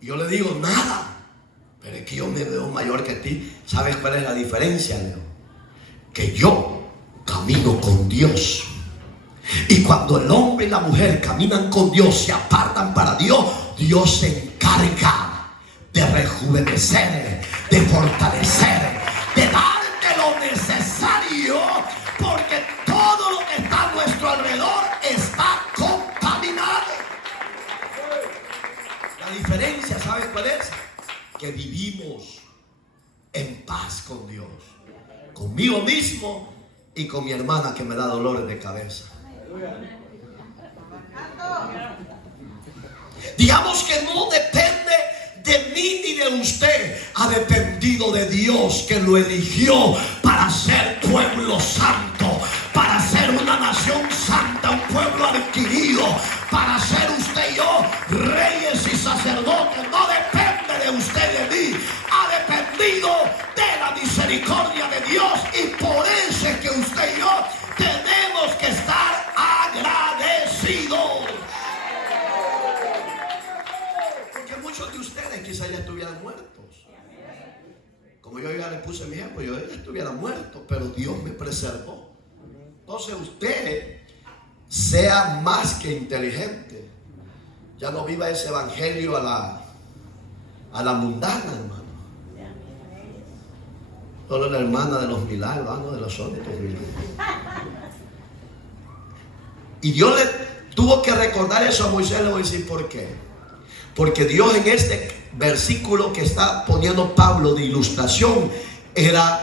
yo le digo: nada, pero es que yo me veo mayor que ti. ¿Sabes cuál es la diferencia, Leo? Que yo camino con Dios. Y cuando el hombre y la mujer caminan con Dios, se apartan para Dios, Dios se encarga de rejuvenecer, de fortalecer, de darte lo necesario, porque todo lo que está a nuestro alrededor está contaminado. La diferencia, ¿sabes cuál es? Que vivimos en paz con Dios, conmigo mismo y con mi hermana, que me da dolores de cabeza. Digamos que no depende de mí ni de usted, ha dependido de Dios, que lo eligió para ser pueblo santo, para ser una nación santa, un pueblo adquirido, para ser usted y yo reyes y sacerdotes. No depende de usted y de mí, ha dependido de la misericordia de Dios, y por eso es que usted y yo tenemos que estar agradecidos. Porque muchos de ustedes quizás ya estuvieran muertos. Como yo ya le puse mi ejemplo, yo ya estuviera muerto, pero Dios me preservó. Entonces usted sea más que inteligente. Ya no viva ese evangelio a la mundana, hermano. Solo la hermana de los milagros, no de los otros milagros. Y Dios le tuvo que recordar eso a Moisés. Le voy a decir por qué. Porque Dios en este versículo que está poniendo Pablo de ilustración era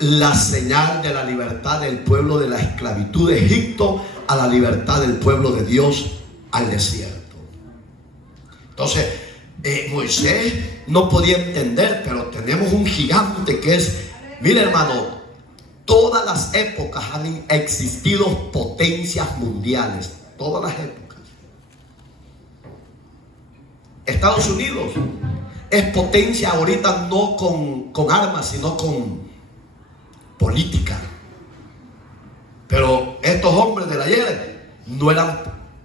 la señal de la libertad del pueblo de la esclavitud de Egipto a la libertad del pueblo de Dios al desierto. Entonces Moisés no podía entender, pero tenemos un gigante que es, mire hermano, todas las épocas han existido potencias mundiales, todas las épocas. Estados Unidos es potencia ahorita no con armas, sino con política. Pero estos hombres del ayer no eran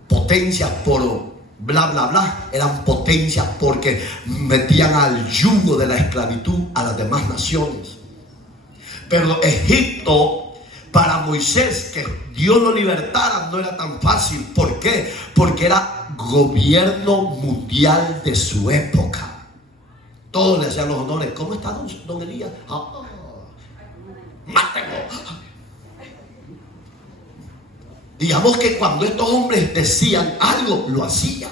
potencia por bla bla bla, eran potencia porque metían al yugo de la esclavitud a las demás naciones. Pero Egipto, para Moisés, que Dios lo libertara, no era tan fácil. ¿Por qué? Porque era gobierno mundial de su época. Todos le hacían los honores. ¿Cómo está don Elías? Mátenlo. Digamos que cuando estos hombres decían algo, lo hacían.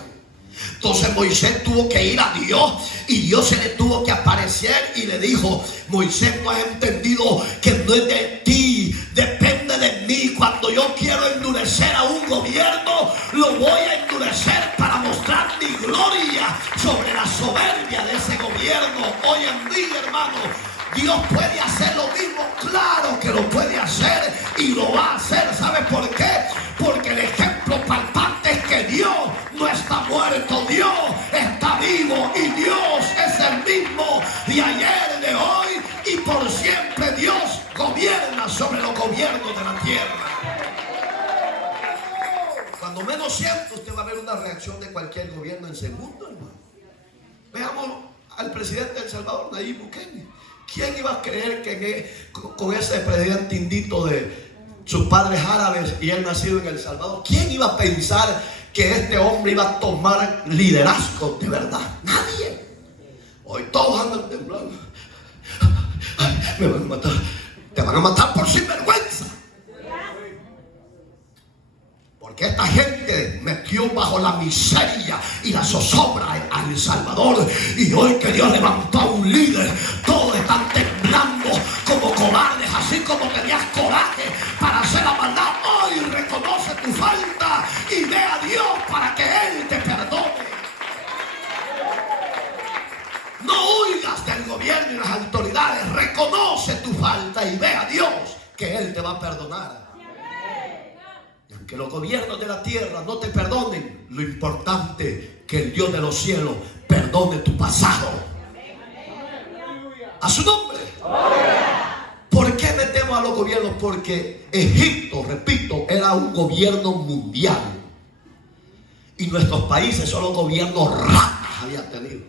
Entonces Moisés tuvo que ir a Dios y Dios se le tuvo que aparecer y le dijo: Moisés, no has entendido que no es de ti, depende de mí. Cuando yo quiero endurecer a un gobierno, lo voy a endurecer para mostrar mi gloria sobre la soberbia de ese gobierno. Hoy en día, hermano, Dios puede hacer lo mismo, claro que lo puede hacer y lo va a hacer. ¿Sabe por qué? Porque el ejemplo palpable es que Dios no está muerto, Dios está vivo y Dios es el mismo de ayer, de hoy y por siempre. Dios gobierna sobre los gobiernos de la tierra. Cuando menos siempre usted va a ver una reacción de cualquier gobierno en segundo, hermano. Veamos al presidente de El Salvador, Nayib Bukele. ¿Quién iba a creer que con ese presidente indito de sus padres árabes y él nacido en El Salvador, quién iba a pensar que este hombre iba a tomar liderazgo de verdad? Nadie. Hoy todos andan temblando. Ay, me van a matar. Te van a matar por sinvergüenza. Porque esta gente metió bajo la miseria y la zozobra a El Salvador. Y hoy que Dios levantó a un líder, todos están temblando como cobardes. Así como tenías coraje para hacer la maldad, hoy reconoce tu falta y ve a Dios para que Él te perdone. No huigas del gobierno y las autoridades. Reconoce tu falta y ve a Dios que Él te va a perdonar. Que los gobiernos de la tierra no te perdonen, lo importante es que el Dios de los cielos perdone tu pasado. A su nombre. ¿Por qué metemos a los gobiernos? Porque Egipto, repito, era un gobierno mundial y nuestros países son los gobiernos ratas habían tenido.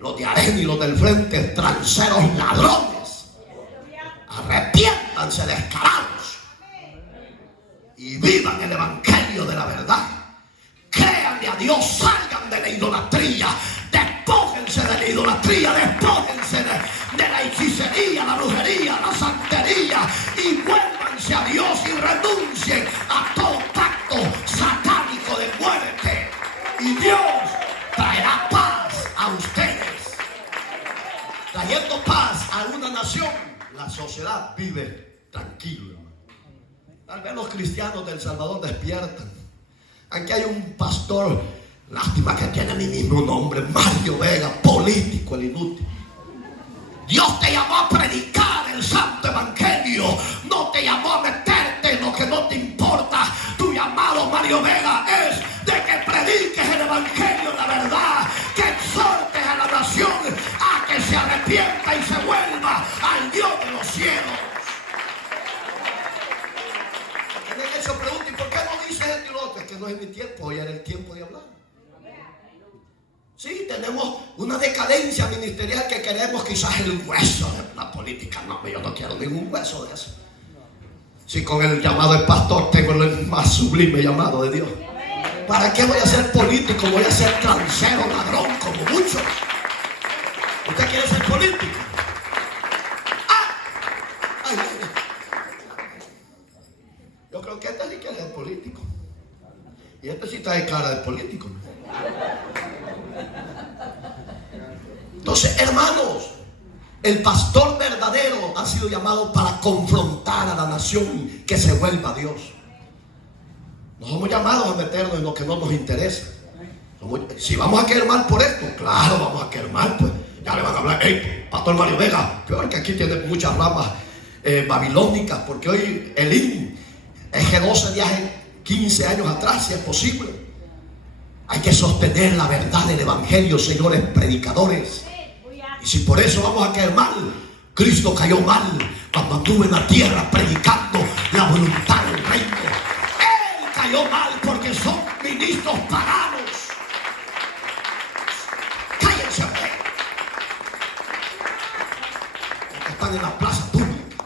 Los de Arena y los del frente, transeros ladrones. Arrepiéntanse descarados y vivan el evangelio de la verdad. Créanle a Dios, salgan de la idolatría, despójense de la idolatría, despójense de la hechicería, la brujería, la santería y vuélvanse a Dios y renuncien a todo pacto satánico de muerte y Dios traerá paz a ustedes. Trayendo paz a una nación, la sociedad vive tranquila. Tal vez los cristianos de El Salvador despiertan. Aquí hay un pastor, lástima que tiene mi mismo nombre, Mario Vega, político, el inútil. Dios te llamó a predicar el santo evangelio, no te llamó a meterte en lo que no te importa. Tu llamado, Mario Vega, es de que prediques el evangelio, la verdad, que exhortes a la nación a que se arrepienta y se vuelva al Dios de los cielos. Se pregunta: ¿y por qué no dice esto y lo otro? Es que no es mi tiempo, hoy era el tiempo de hablar. Sí, tenemos una decadencia ministerial que queremos quizás el hueso de la política. No, yo no quiero ningún hueso de eso. Si con el llamado de pastor tengo el más sublime llamado de Dios, ¿para qué voy a ser político? Voy a ser transero, ladrón, como muchos. ¿Usted quiere ser político? Ay, yo creo que este sí quiere ser político. Y este sí trae cara de político. Entonces, hermanos, el pastor verdadero ha sido llamado para confrontar a la nación que se vuelva a Dios. No somos llamados a meternos en lo que no nos interesa. Si vamos a quedar mal por esto, claro, vamos a quedar mal, pues. Ya le van a hablar, hey, pastor Mario Vega, peor que aquí tiene muchas ramas babilónicas, porque hoy el IN es G12 de hace 15 años atrás, si es posible. Hay que sostener la verdad del evangelio, señores predicadores. Y si por eso vamos a caer mal, Cristo cayó mal cuando anduvo en la tierra predicando la voluntad del reino. Él cayó mal porque son ministros paganos. Cállense, hombre. Están en la plaza pública.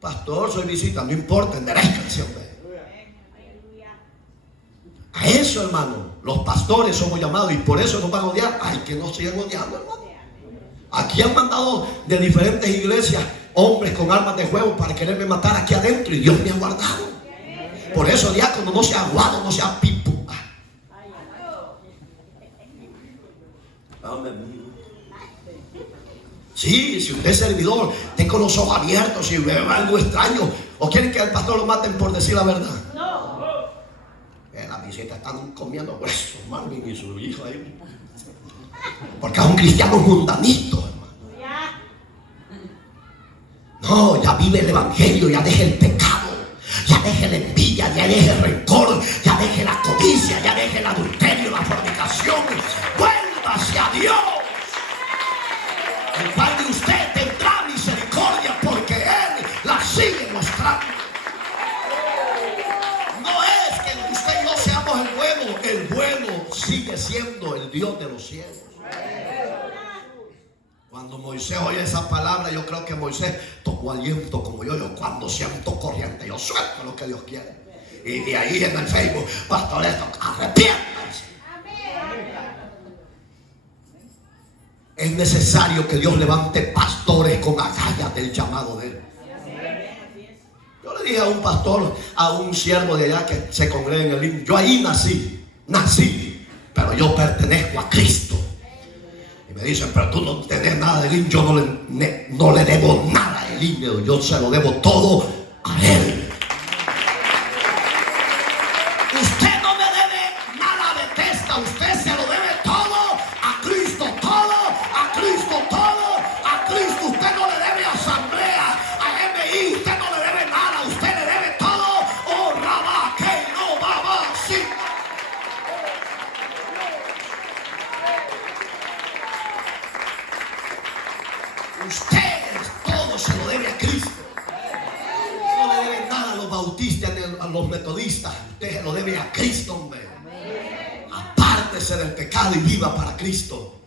Pastor, soy visita, no importa, enderezcanse, hombre. A eso, hermano, los pastores somos llamados y por eso nos van a odiar. Ay, que nos sigan odiando, hermano. Aquí han mandado de diferentes iglesias hombres con armas de fuego para quererme matar aquí adentro y Dios me ha guardado. Por eso, diácono, no sea aguado, no sea pipo. Sí, si usted es servidor, tenga los ojos abiertos y ve algo extraño. ¿O quieren que al pastor lo maten por decir la verdad? No. Las visitas están comiendo huesos, Marvin y su hijo ahí. Porque es un cristiano mundanito, hermano. No, ya vive el evangelio, ya deje el pecado, ya deje la envidia, ya deje el rencor, ya deje la codicia, ya deje el adulterio, la fornicación. Vuélvase a Dios, el cual de usted tendrá misericordia porque Él la sigue mostrando. El bueno sigue siendo el Dios de los cielos. Cuando Moisés oye esa palabra, yo creo que Moisés tomó aliento como yo cuando siento corriente, yo suelto lo que Dios quiere. Y de ahí en el Facebook, pastor, esto, arrepiéntanse. Es necesario que Dios levante pastores con agallas del llamado de Él. Yo le dije a un pastor, a un siervo de allá que se congrega en el IN, yo ahí nací, pero yo pertenezco a Cristo. Y me dicen, pero tú no tenés nada del IN. Yo no le debo nada al IN, yo se lo debo todo a Él. Usted no me debe nada de Bethesda, usted se lo debe todo a Cristo, todo a Cristo, todo a Cristo. Usted no le debe a Asamblea, a MI, usted no le debe nada, usted le debe todo. Oh, Rabá, que no va, sí. Usted todo se lo debe a Cristo. No le debe nada a los bautistas ni a los metodistas. Usted se lo debe a Cristo, hombre. Apártese del pecado y viva para Cristo.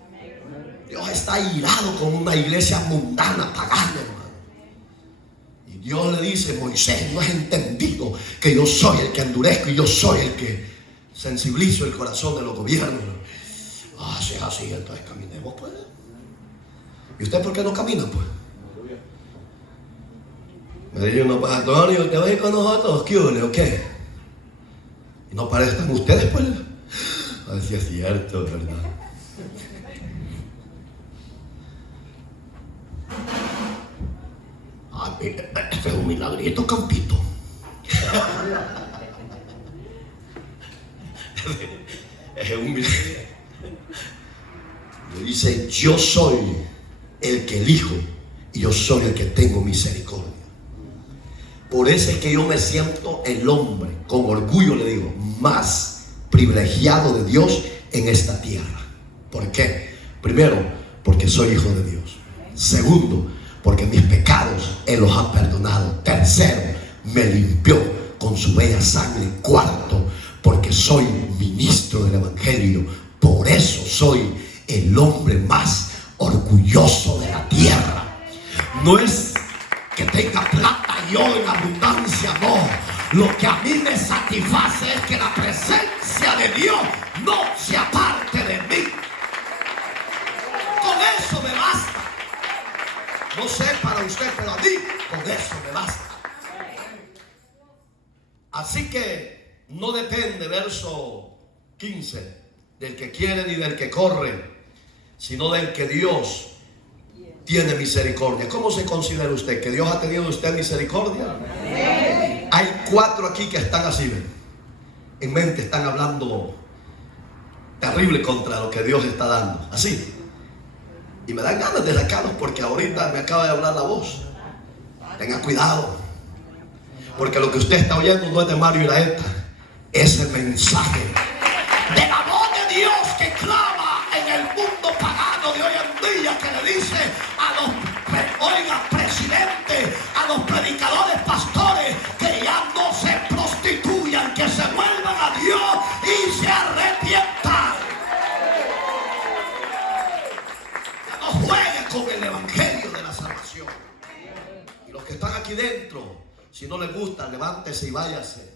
Dios está irado con una iglesia mundana, pagana, hermano. Y Dios le dice, Moisés, no has entendido que yo soy el que endurezco y yo soy el que sensibilizo el corazón de los gobiernos. Ah, si es así, entonces caminemos, pues. ¿Y usted por qué no camina, pues? Me dice uno, pues Antonio, ¿te vas a ir con nosotros? ¿Qué huele o qué? Y no parecen ustedes, pues. Así es cierto, ¿verdad? Ah, este es un milagrito, Campito. Es un milagro. Dice, yo soy el que elijo y yo soy el que tengo misericordia. Por eso es que yo me siento el hombre, con orgullo le digo, más privilegiado de Dios en esta tierra. ¿Por qué? Primero, porque soy hijo de Dios. Segundo, porque mis pecados Él los ha perdonado. Tercero, me limpió con su bella sangre. Cuarto, porque soy ministro del evangelio. Por eso soy el hombre más orgulloso de la tierra. No es que tenga plata y oro en abundancia, no. Lo que a mí me satisface es que la presencia de Dios no se aparte de mí. Con eso me basta. No sé para usted, pero a mí con eso me basta. Así que no depende, verso 15, del que quiere ni del que corre, sino del que Dios tiene misericordia. ¿Cómo se considera usted? ¿Que Dios ha tenido de usted misericordia? Sí. Hay 4 aquí que están así, ¿ven? En mente están hablando terrible contra lo que Dios está dando, así. Y me dan ganas de sacarlos porque ahorita me acaba de hablar la voz. Tenga cuidado, porque lo que usted está oyendo no es de Mario Iraeta, es el mensaje de la voz de Dios que clama en el mundo pagano de hoy en día, que le dice a los presidentes, a los predicadores, pastores, que ya no se prostituyan, que se vuelvan a Dios y se arrepientan. Ya no jueguen con el evangelio de la salvación. Y los que están aquí dentro, si no les gusta, levántese y váyase.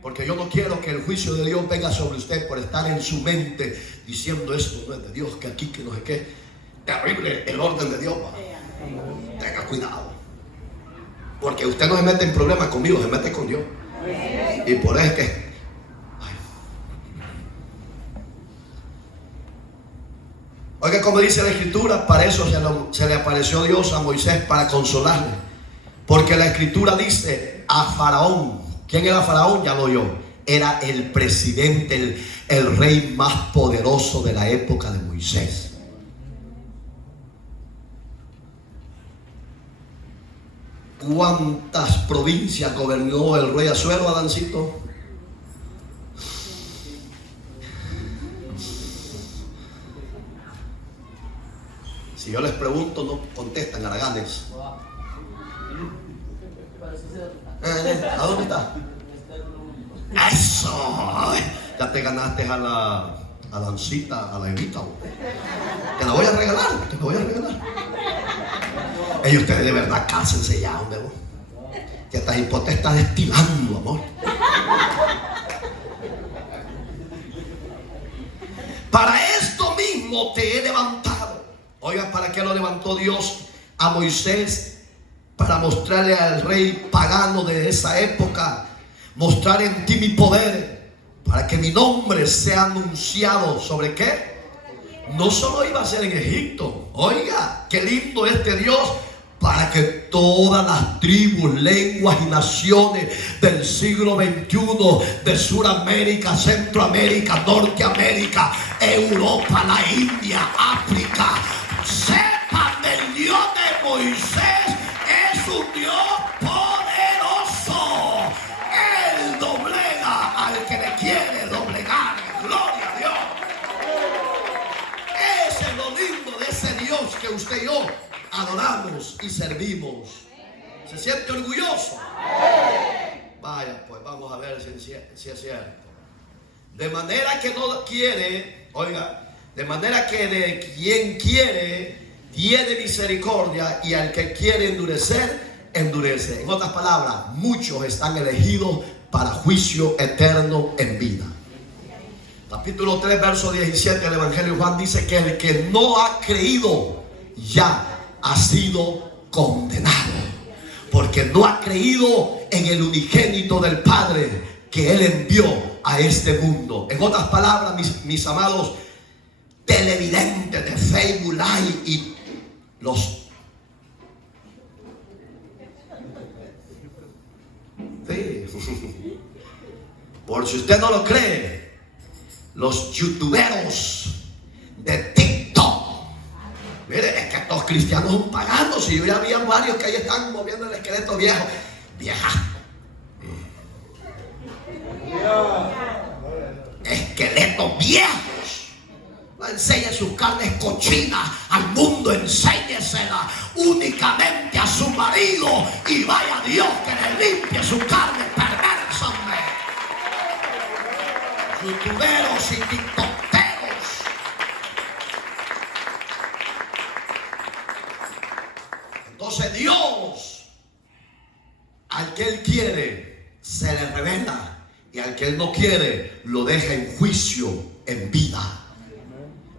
Porque yo no quiero que el juicio de Dios venga sobre usted por estar en su mente diciendo esto no es de Dios, que aquí, que no sé qué. Terrible el orden de Dios. Tenga cuidado. Porque usted no se mete en problemas conmigo, se mete con Dios. Y por eso es que... Ay. Oiga, como dice la Escritura, para eso se le apareció Dios a Moisés, para consolarle. Porque la Escritura dice a Faraón. ¿Quién era Faraón? Ya lo oyó. Era el presidente, el rey más poderoso de la época de Moisés. ¿Cuántas provincias gobernó el rey Asuero, Adancito? Si yo les pregunto, no contestan, haraganes. ¿A dónde está? ¡Eso! Ya te ganaste a la Dancita, a la Evita. Te la voy a regalar, te la voy a regalar. Y ustedes de verdad cállense ya, hombre. Que esta hipótesis está destilando, amor. Para esto mismo te he levantado. Oiga, ¿para qué lo levantó Dios a Moisés? Para mostrarle al rey pagano de esa época, mostrar en ti mi poder, para que mi nombre sea anunciado. ¿Sobre qué? No solo iba a ser en Egipto. Oiga, qué lindo este Dios. Para que todas las tribus, lenguas y naciones del siglo XXI, de Suramérica, Centroamérica, Norteamérica, Europa, la India, África, sepan del Dios de Moisés. Es un Dios poderoso. Él doblega al que le quiere doblegar. Gloria a Dios. Ese es lo lindo de ese Dios que usted y yo adoramos y servimos. ¿Se siente orgulloso? Vaya, pues vamos a ver si es cierto. De manera que no quiere, oiga, de manera que de quien quiere tiene misericordia, y al que quiere endurecer, endurece. En otras palabras, muchos están elegidos para juicio eterno en vida. Capítulo 3, verso 17 del Evangelio de Juan dice que el que no ha creído ya ha sido condenado, porque no ha creído en el unigénito del Padre que Él envió a este mundo. En otras palabras, mis amados televidentes de Facebook Live y los... Sí. Por si usted no lo cree, los youtuberos de TikTok. Mire, es que estos cristianos son paganos. Y yo ya había varios que ahí están moviendo el esqueleto viejo. Vieja. Esqueletos viejos. No enseñe sus carnes cochinas al mundo. Enséñesela únicamente a su marido. Y vaya Dios que le limpie su carne perversa, hombre. Youtuberos y tiktokeros. Entonces Dios al que Él quiere se le revela, y al que Él no quiere lo deja en juicio, en vida.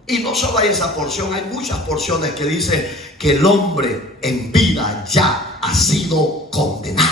Y no solo hay esa porción, hay muchas porciones que dice que el hombre en vida ya ha sido condenado.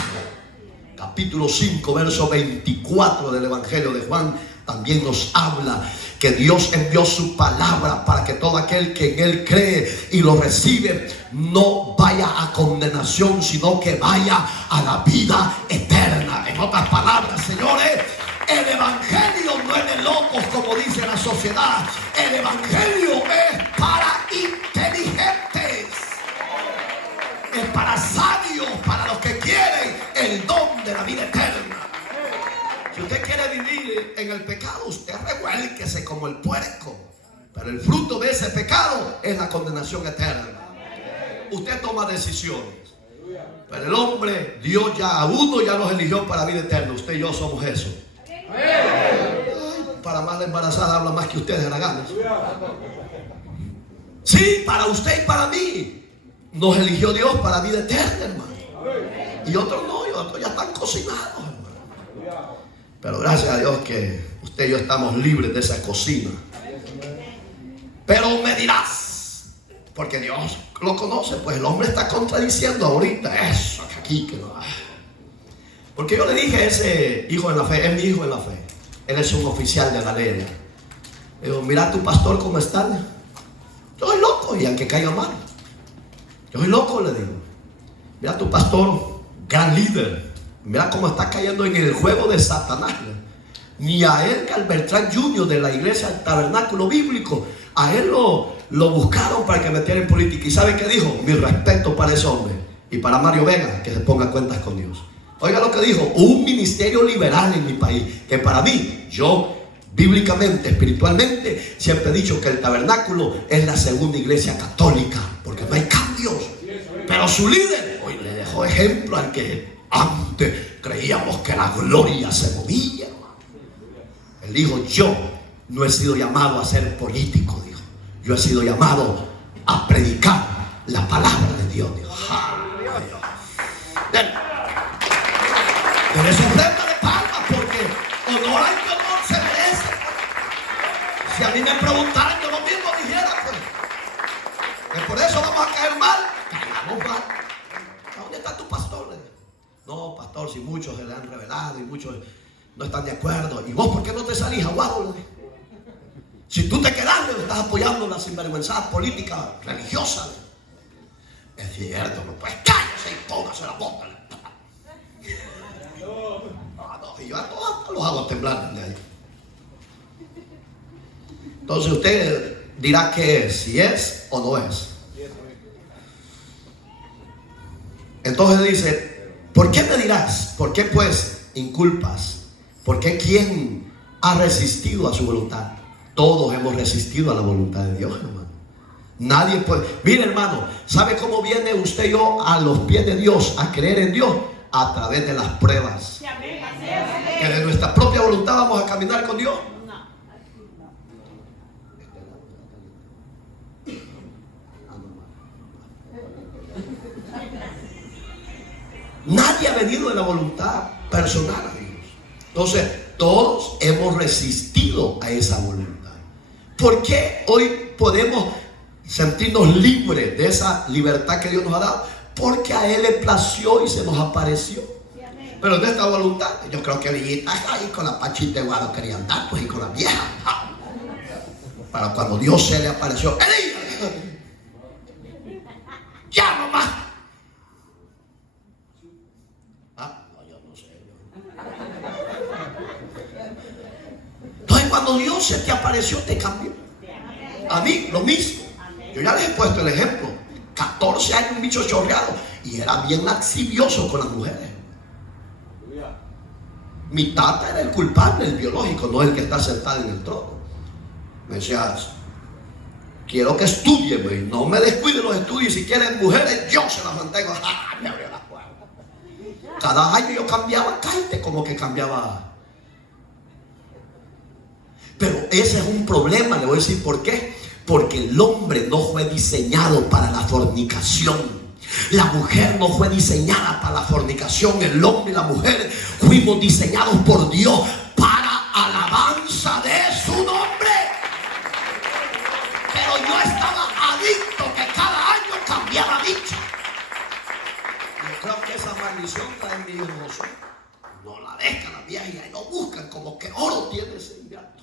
Capítulo 5, verso 24 del Evangelio de Juan también nos habla que Dios envió su palabra para que todo aquel que en Él cree y lo recibe no vaya a condenación, sino que vaya a la vida eterna. En otras palabras, señores, el evangelio no es de locos como dice la sociedad. El evangelio es para inteligentes, es para sabios, para los que quieren el don de la vida eterna. Si usted quiere vivir en el pecado, usted revuélquese como el puerco, pero el fruto de ese pecado es la condenación eterna. Usted toma decisiones, pero el hombre, Dios ya a uno ya los eligió para vida eterna. Usted y yo somos eso. Ay, para más la embarazada habla más que ustedes de la gana. Sí, para usted y para mí nos eligió Dios para vida eterna, hermano. Y otros no, y otros ya están cocinados, hermano. Pero gracias a Dios que usted y yo estamos libres de esa cocina. Pero me dirás, porque Dios lo conoce, pues el hombre está contradiciendo ahorita eso, que aquí, que no. Porque yo le dije a ese hijo en la fe, es mi hijo en la fe, él es un oficial de la ley. Le digo, mira tu pastor cómo está. Yo soy loco, y aunque caiga mal, yo soy loco, le digo. Mira tu pastor, gran líder, mira cómo está cayendo en el juego de Satanás. Ni a Edgar Beltrán Jr. de la iglesia del Tabernáculo Bíblico, a él lo buscaron para que metiera en política. ¿Y sabe qué dijo? Mi respeto para ese hombre. Y para Mario Vega, que se ponga cuentas con Dios. Oiga lo que dijo, un ministerio liberal en mi país, que para mí, yo bíblicamente, espiritualmente, siempre he dicho que el tabernáculo es la segunda iglesia católica, porque no hay cambios. Pero su líder hoy le dejó ejemplo al que antes creíamos que la gloria se movía. Él dijo, yo no he sido llamado a ser político, dijo. Yo he sido llamado a predicar la palabra de Dios, dijo. Debe ser prenda de palmas, porque honor al que honor se merece. Si a mí me preguntaran, yo lo mismo dijera, pues, que por eso vamos a caer mal. Caigamos mal. ¿Dónde está tu pastor? No, pastor, si muchos se le han revelado y muchos no están de acuerdo. ¿Y vos por qué no te salís, aguado? Si tú te quedas, le estás apoyando la sinvergüenzada política religiosa. Es cierto, no puedes cállese y póngase la boca. Y yo a todos los hago temblar de ahí. Entonces usted dirá qué es, si es o no es. Entonces dice, ¿por qué me dirás? ¿Por qué pues inculpas? ¿Por qué quién ha resistido a su voluntad? Todos hemos resistido a la voluntad de Dios, hermano. Nadie puede. Mire, hermano, ¿sabe cómo viene usted y yo a los pies de Dios a creer en Dios? A través de las pruebas. Que de nuestra propia voluntad vamos a caminar con Dios. Nadie ha venido de la voluntad personal a Dios. Entonces, todos hemos resistido a esa voluntad. ¿Por qué hoy podemos sentirnos libres de esa libertad que Dios nos ha dado? Porque a Él le plació y se nos apareció. Pero de esta voluntad, yo creo que Villita ahí con la Pachita de Guado quería andar, pues, y con la vieja. Para cuando Dios se le apareció, Elías, ya nomás. No, yo no sé. Entonces, cuando Dios se te apareció, te cambió. A mí, lo mismo. Yo ya les he puesto el ejemplo. 14 años, un bicho chorreado, y era bien laxivioso con las mujeres. Mi tata era el culpable, el biológico, no el que está sentado en el trono. Me decía, quiero que estudien, güey. No me descuiden los estudios. Si quieren mujeres, yo se las mantengo. Me abrió la puerta. Cada año yo cambiaba caite, como que cambiaba. Pero ese es un problema, le voy a decir por qué. Porque el hombre no fue diseñado para la fornicación. La mujer no fue diseñada para la fornicación. El hombre y la mujer fuimos diseñados por Dios para alabanza de su nombre. Pero yo estaba adicto que cada año cambiaba dicha. Yo creo que esa maldición trae mi hijo Josué. No la dejan la vieja y lo buscan como que oro tiene ese ingrato.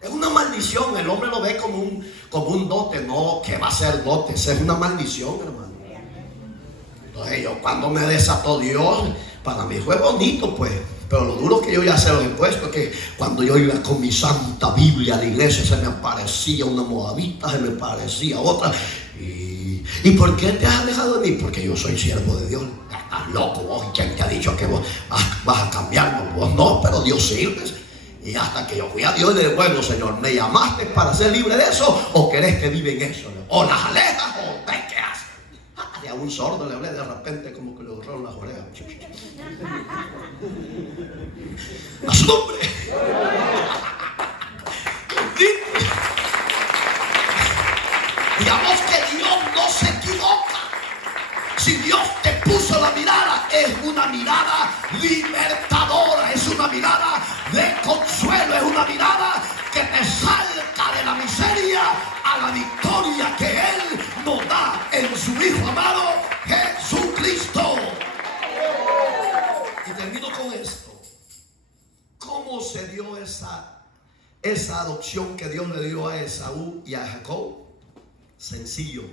Es una maldición. El hombre lo ve como un dote. No, que va a ser dote. Es una maldición, hermano. Entonces yo, cuando me desató Dios, para mí fue bonito, pues. Pero lo duro que yo ya se los he puesto es que cuando yo iba con mi santa Biblia a la iglesia, se me aparecía una moabita, se me aparecía otra. ¿Y por qué te has alejado de mí? Porque yo soy siervo de Dios. Estás loco vos. ¿Quién te ha dicho que vos vas a cambiar? Vos no, pero Dios sirve. Y hasta que yo fui a Dios y le dije, bueno, Señor, ¿me llamaste para ser libre de eso? ¿O querés que vive en eso? O las alejas o ves qué haces. A un sordo le hablé de repente como que le borraron las orejas. A su nombre. Digamos que Dios no se equivoca. Si Dios te puso la mirada, es una mirada libertadora, es una mirada de consuelo, es una mirada que te saca de la miseria a la victoria que Él nos da en su Hijo amado Jesucristo. Y termino con esto. ¿Cómo se dio esa adopción que Dios le dio a Esaú y a Jacob? Sencillo.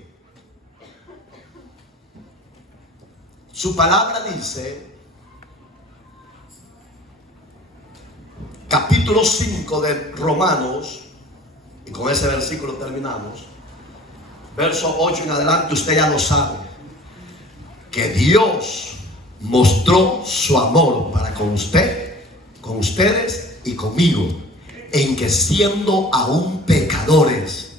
Su palabra dice, capítulo 5 de Romanos, y con ese versículo terminamos, verso 8 en adelante, usted ya lo sabe, que Dios mostró su amor para con usted, con ustedes y conmigo, en que siendo aún pecadores,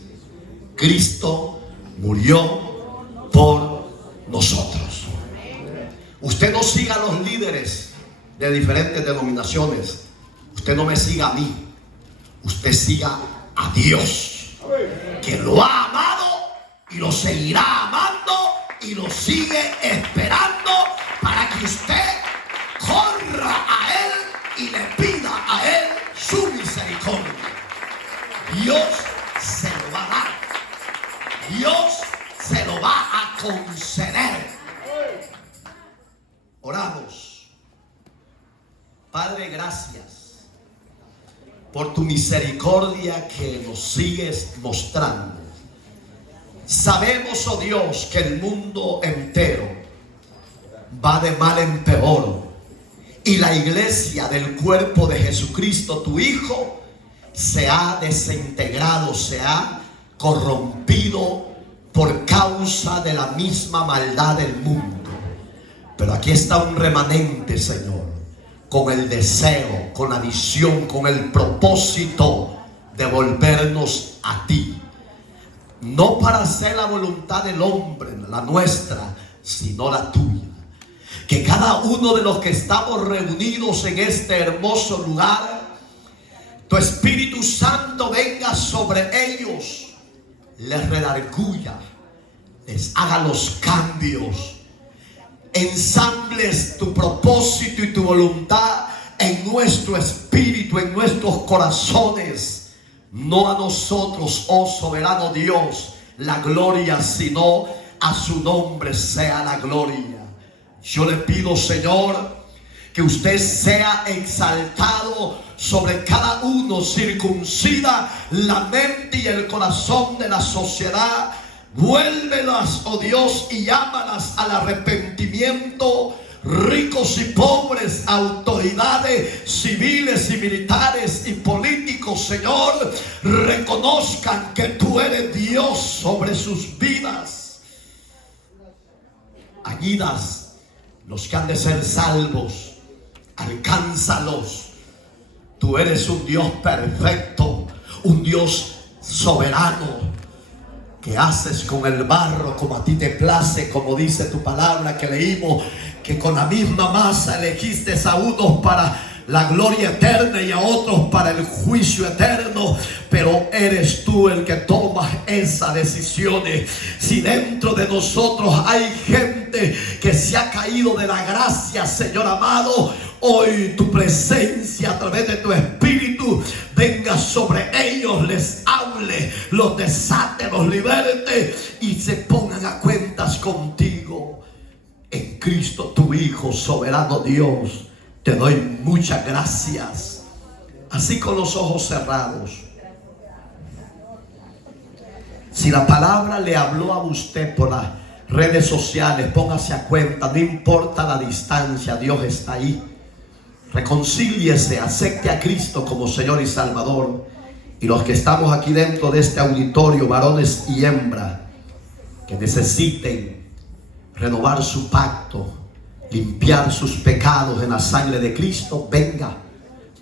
Cristo murió por nosotros. Usted no siga a los líderes de diferentes denominaciones. Usted no me siga a mí. Usted siga a Dios, que lo ha amado y lo seguirá amando y lo sigue esperando para que usted corra a Él y le pida a Él su misericordia. Dios se lo va a dar. Dios se lo va a conceder. Oramos. Padre, gracias por tu misericordia que nos sigues mostrando. Sabemos, oh Dios, que el mundo entero va de mal en peor y la iglesia del cuerpo de Jesucristo, tu Hijo, se ha desintegrado, se ha corrompido por causa de la misma maldad del mundo. Pero aquí está un remanente, Señor, con el deseo, con la visión, con el propósito de volvernos a ti. No para hacer la voluntad del hombre, la nuestra, sino la tuya. Que cada uno de los que estamos reunidos en este hermoso lugar, tu Espíritu Santo venga sobre ellos, les redarguya, les haga los cambios, ensambles tu propósito y tu voluntad en nuestro espíritu, en nuestros corazones. No a nosotros, oh soberano Dios, la gloria, sino a su nombre sea la gloria. Yo le pido, Señor, que usted sea exaltado sobre cada uno, circuncida la mente y el corazón de la sociedad. Vuélvelas, oh Dios, y llámalas al arrepentimiento. Ricos y pobres, autoridades civiles y militares y políticos, Señor, reconozcan que tú eres Dios sobre sus vidas. Ayudas los que han de ser salvos, alcánzalos. Tú eres un Dios perfecto, un Dios soberano, que haces con el barro como a ti te place, como dice tu palabra que leímos, que con la misma masa elegiste a unos para la gloria eterna y a otros para el juicio eterno. Pero eres tú el que tomas esas decisiones. Si dentro de nosotros hay gente que se ha caído de la gracia, Señor amado, hoy tu presencia a través de tu Espíritu venga sobre ellos, les hable, los desate, los liberte y se pongan a cuentas contigo. En Cristo tu Hijo, soberano Dios, te doy muchas gracias. Así con los ojos cerrados. Si la palabra le habló a usted por las redes sociales, póngase a cuenta, no importa la distancia, Dios está ahí. Reconcíliese, acepte a Cristo como Señor y Salvador. Y los que estamos aquí dentro de este auditorio, varones y hembras, que necesiten renovar su pacto, limpiar sus pecados en la sangre de Cristo, venga.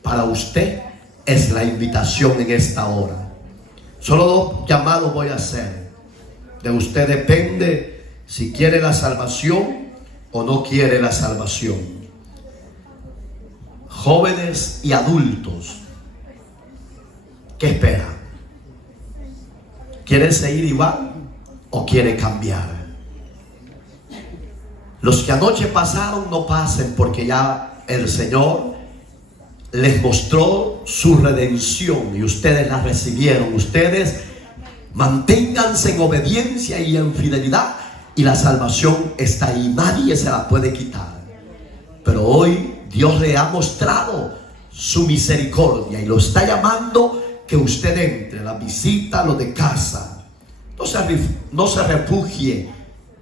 Para usted es la invitación en esta hora. Solo dos llamados voy a hacer. De usted depende si quiere la salvación o no quiere la salvación. Jóvenes y adultos, ¿qué esperan? ¿Quiere seguir igual o quiere cambiar? Los que anoche pasaron no pasen, porque ya el Señor les mostró su redención y ustedes la recibieron. Ustedes manténganse en obediencia y en fidelidad y la salvación está ahí, nadie se la puede quitar. Pero hoy Dios le ha mostrado su misericordia y lo está llamando que usted entre, la visita, lo de casa. No se refugie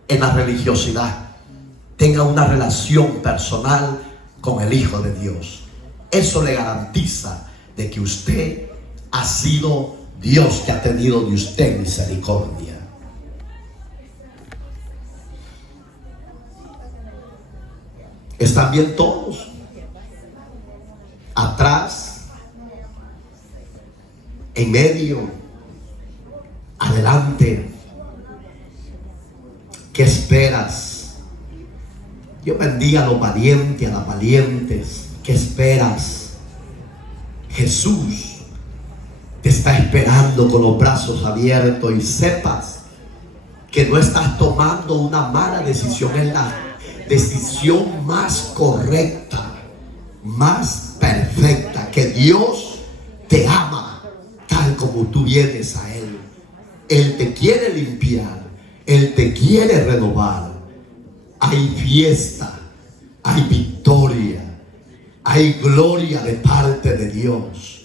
en la religiosidad. Tenga una relación personal con el Hijo de Dios. Eso le garantiza de que usted ha sido Dios que ha tenido de usted misericordia. ¿Están bien todos? Atrás, en medio, adelante. ¿Qué esperas? Dios bendiga a los valientes, a las valientes. ¿Qué esperas? Jesús te está esperando con los brazos abiertos y sepas que no estás tomando una mala decisión, es la decisión más correcta, más perfecta, que Dios te ama tal como tú vienes a Él. Él te quiere limpiar, Él te quiere renovar. Hay fiesta, hay victoria, hay gloria de parte de Dios.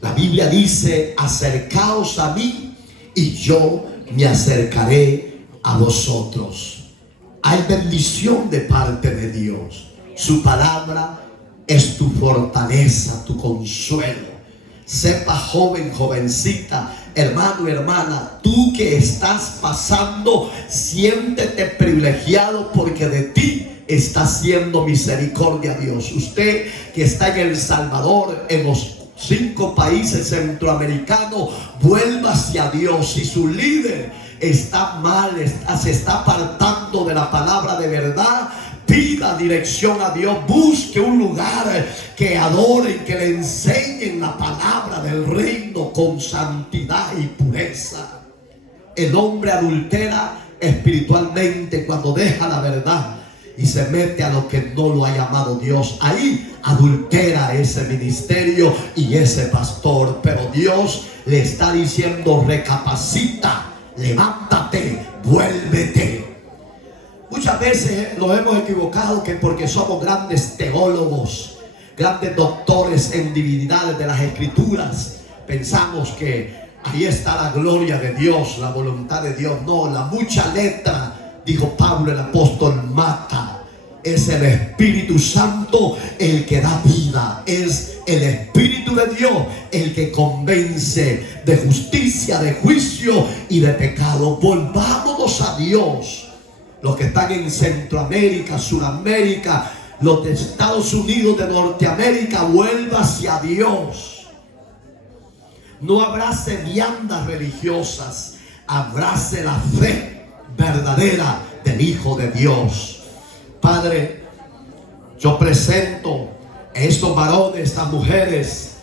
La Biblia dice: acercaos a mí y yo me acercaré a vosotros. Hay bendición de parte de Dios. Su palabra es tu fortaleza, tu consuelo. Sepa, joven, jovencita, hermano, hermana, tú que estás pasando, siéntete privilegiado porque de ti está haciendo misericordia Dios. Usted que está en El Salvador, en los 5 países centroamericanos, vuelva hacia Dios. Si su líder está mal, se está apartando de la palabra de verdad, pida dirección a Dios, busque un lugar que adoren, que le enseñen la palabra del reino con santidad y pureza. El hombre adultera espiritualmente cuando deja la verdad y se mete a lo que no lo ha llamado Dios. Ahí adultera ese ministerio y ese pastor. Pero Dios le está diciendo: recapacita, levántate, vuélvete. Muchas veces nos hemos equivocado que porque somos grandes teólogos, grandes doctores en divinidades de las Escrituras, pensamos que ahí está la gloria de Dios, la voluntad de Dios. No, la mucha letra, dijo Pablo el apóstol, mata. Es el Espíritu Santo el que da vida. Es el Espíritu de Dios el que convence de justicia, de juicio y de pecado. Volvámonos a Dios. Los que están en Centroamérica, Sudamérica, los de Estados Unidos, de Norteamérica, vuelva hacia Dios. No abrace viandas religiosas, abrace la fe verdadera del Hijo de Dios. Padre, yo presento estos varones, estas mujeres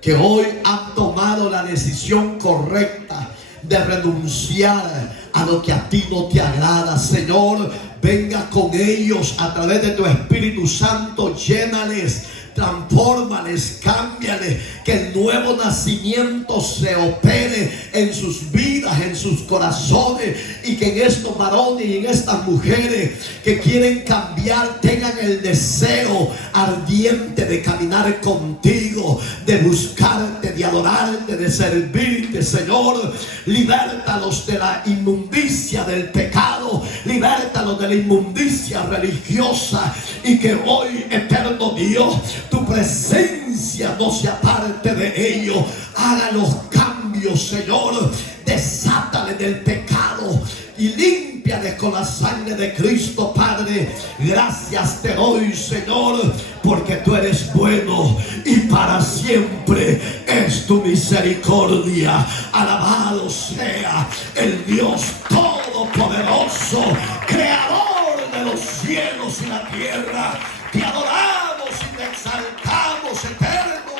que hoy han tomado la decisión correcta de renunciar a lo que a ti no te agrada. Señor, venga con ellos a través de tu Espíritu Santo, llénales, transfórmales, cámbiales, que el nuevo nacimiento se opere en sus vidas, en sus corazones, y que en estos varones y en estas mujeres que quieren cambiar tengan el deseo ardiente de caminar contigo, de buscarte, de adorarte, de servirte. Señor, libértalos de la inmundicia del pecado, libértalos de la inmundicia religiosa, y que hoy, eterno Dios, tu presencia no se aparte de ellos. Haga los cambios, Señor. Desátale del pecado y límpiales con la sangre de Cristo, Padre. Gracias te doy, Señor, porque tú eres bueno y para siempre es tu misericordia. Alabado sea el Dios Todopoderoso, Creador de los cielos y la tierra. Te adoramos y te exaltamos, eterno.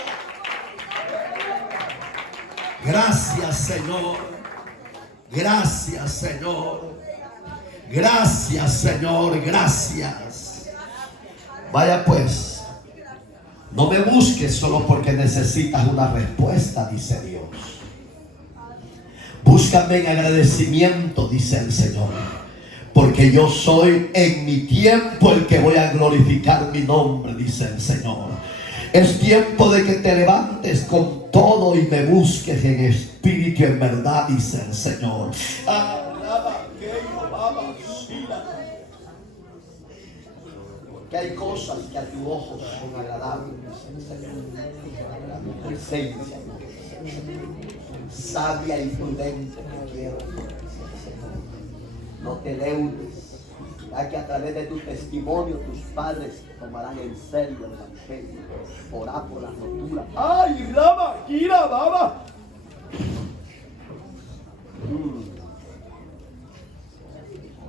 Gracias, Señor. Gracias, Señor. Gracias, Señor. Gracias. Vaya pues, no me busques solo porque necesitas una respuesta, dice Dios. Búscame en agradecimiento, dice el Señor, porque yo soy en mi tiempo el que voy a glorificar mi nombre, dice el Señor. Es tiempo de que te levantes con todo y me busques en espíritu y en verdad, dice el Señor. Porque hay cosas que a tus ojos son agradables, dice el Señor. Tu presencia, sabia y prudente te quiero. No te deudes, ya que a través de tu testimonio tus padres tomarán en serio el evangelio. Orá por las roturas. ¡Ay, Rama! ¡Kira, Baba!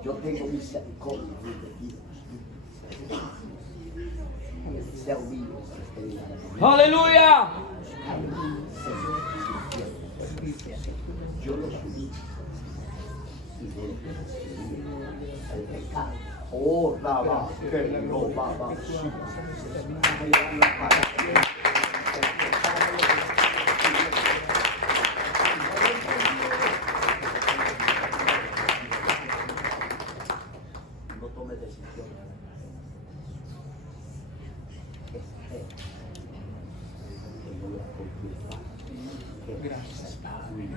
Yo tengo misericordia de ti. Sea humilde. ¡Aleluya! Yo los subí el pecado. Oh, Rama, que no Baba. No tomes decisiones. Gracias, Padre.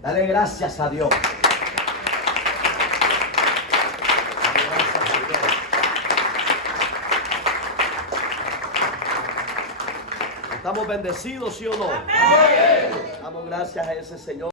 Dale gracias a Dios. ¿Estamos bendecidos, sí o no? Amén. Damos gracias a ese Señor.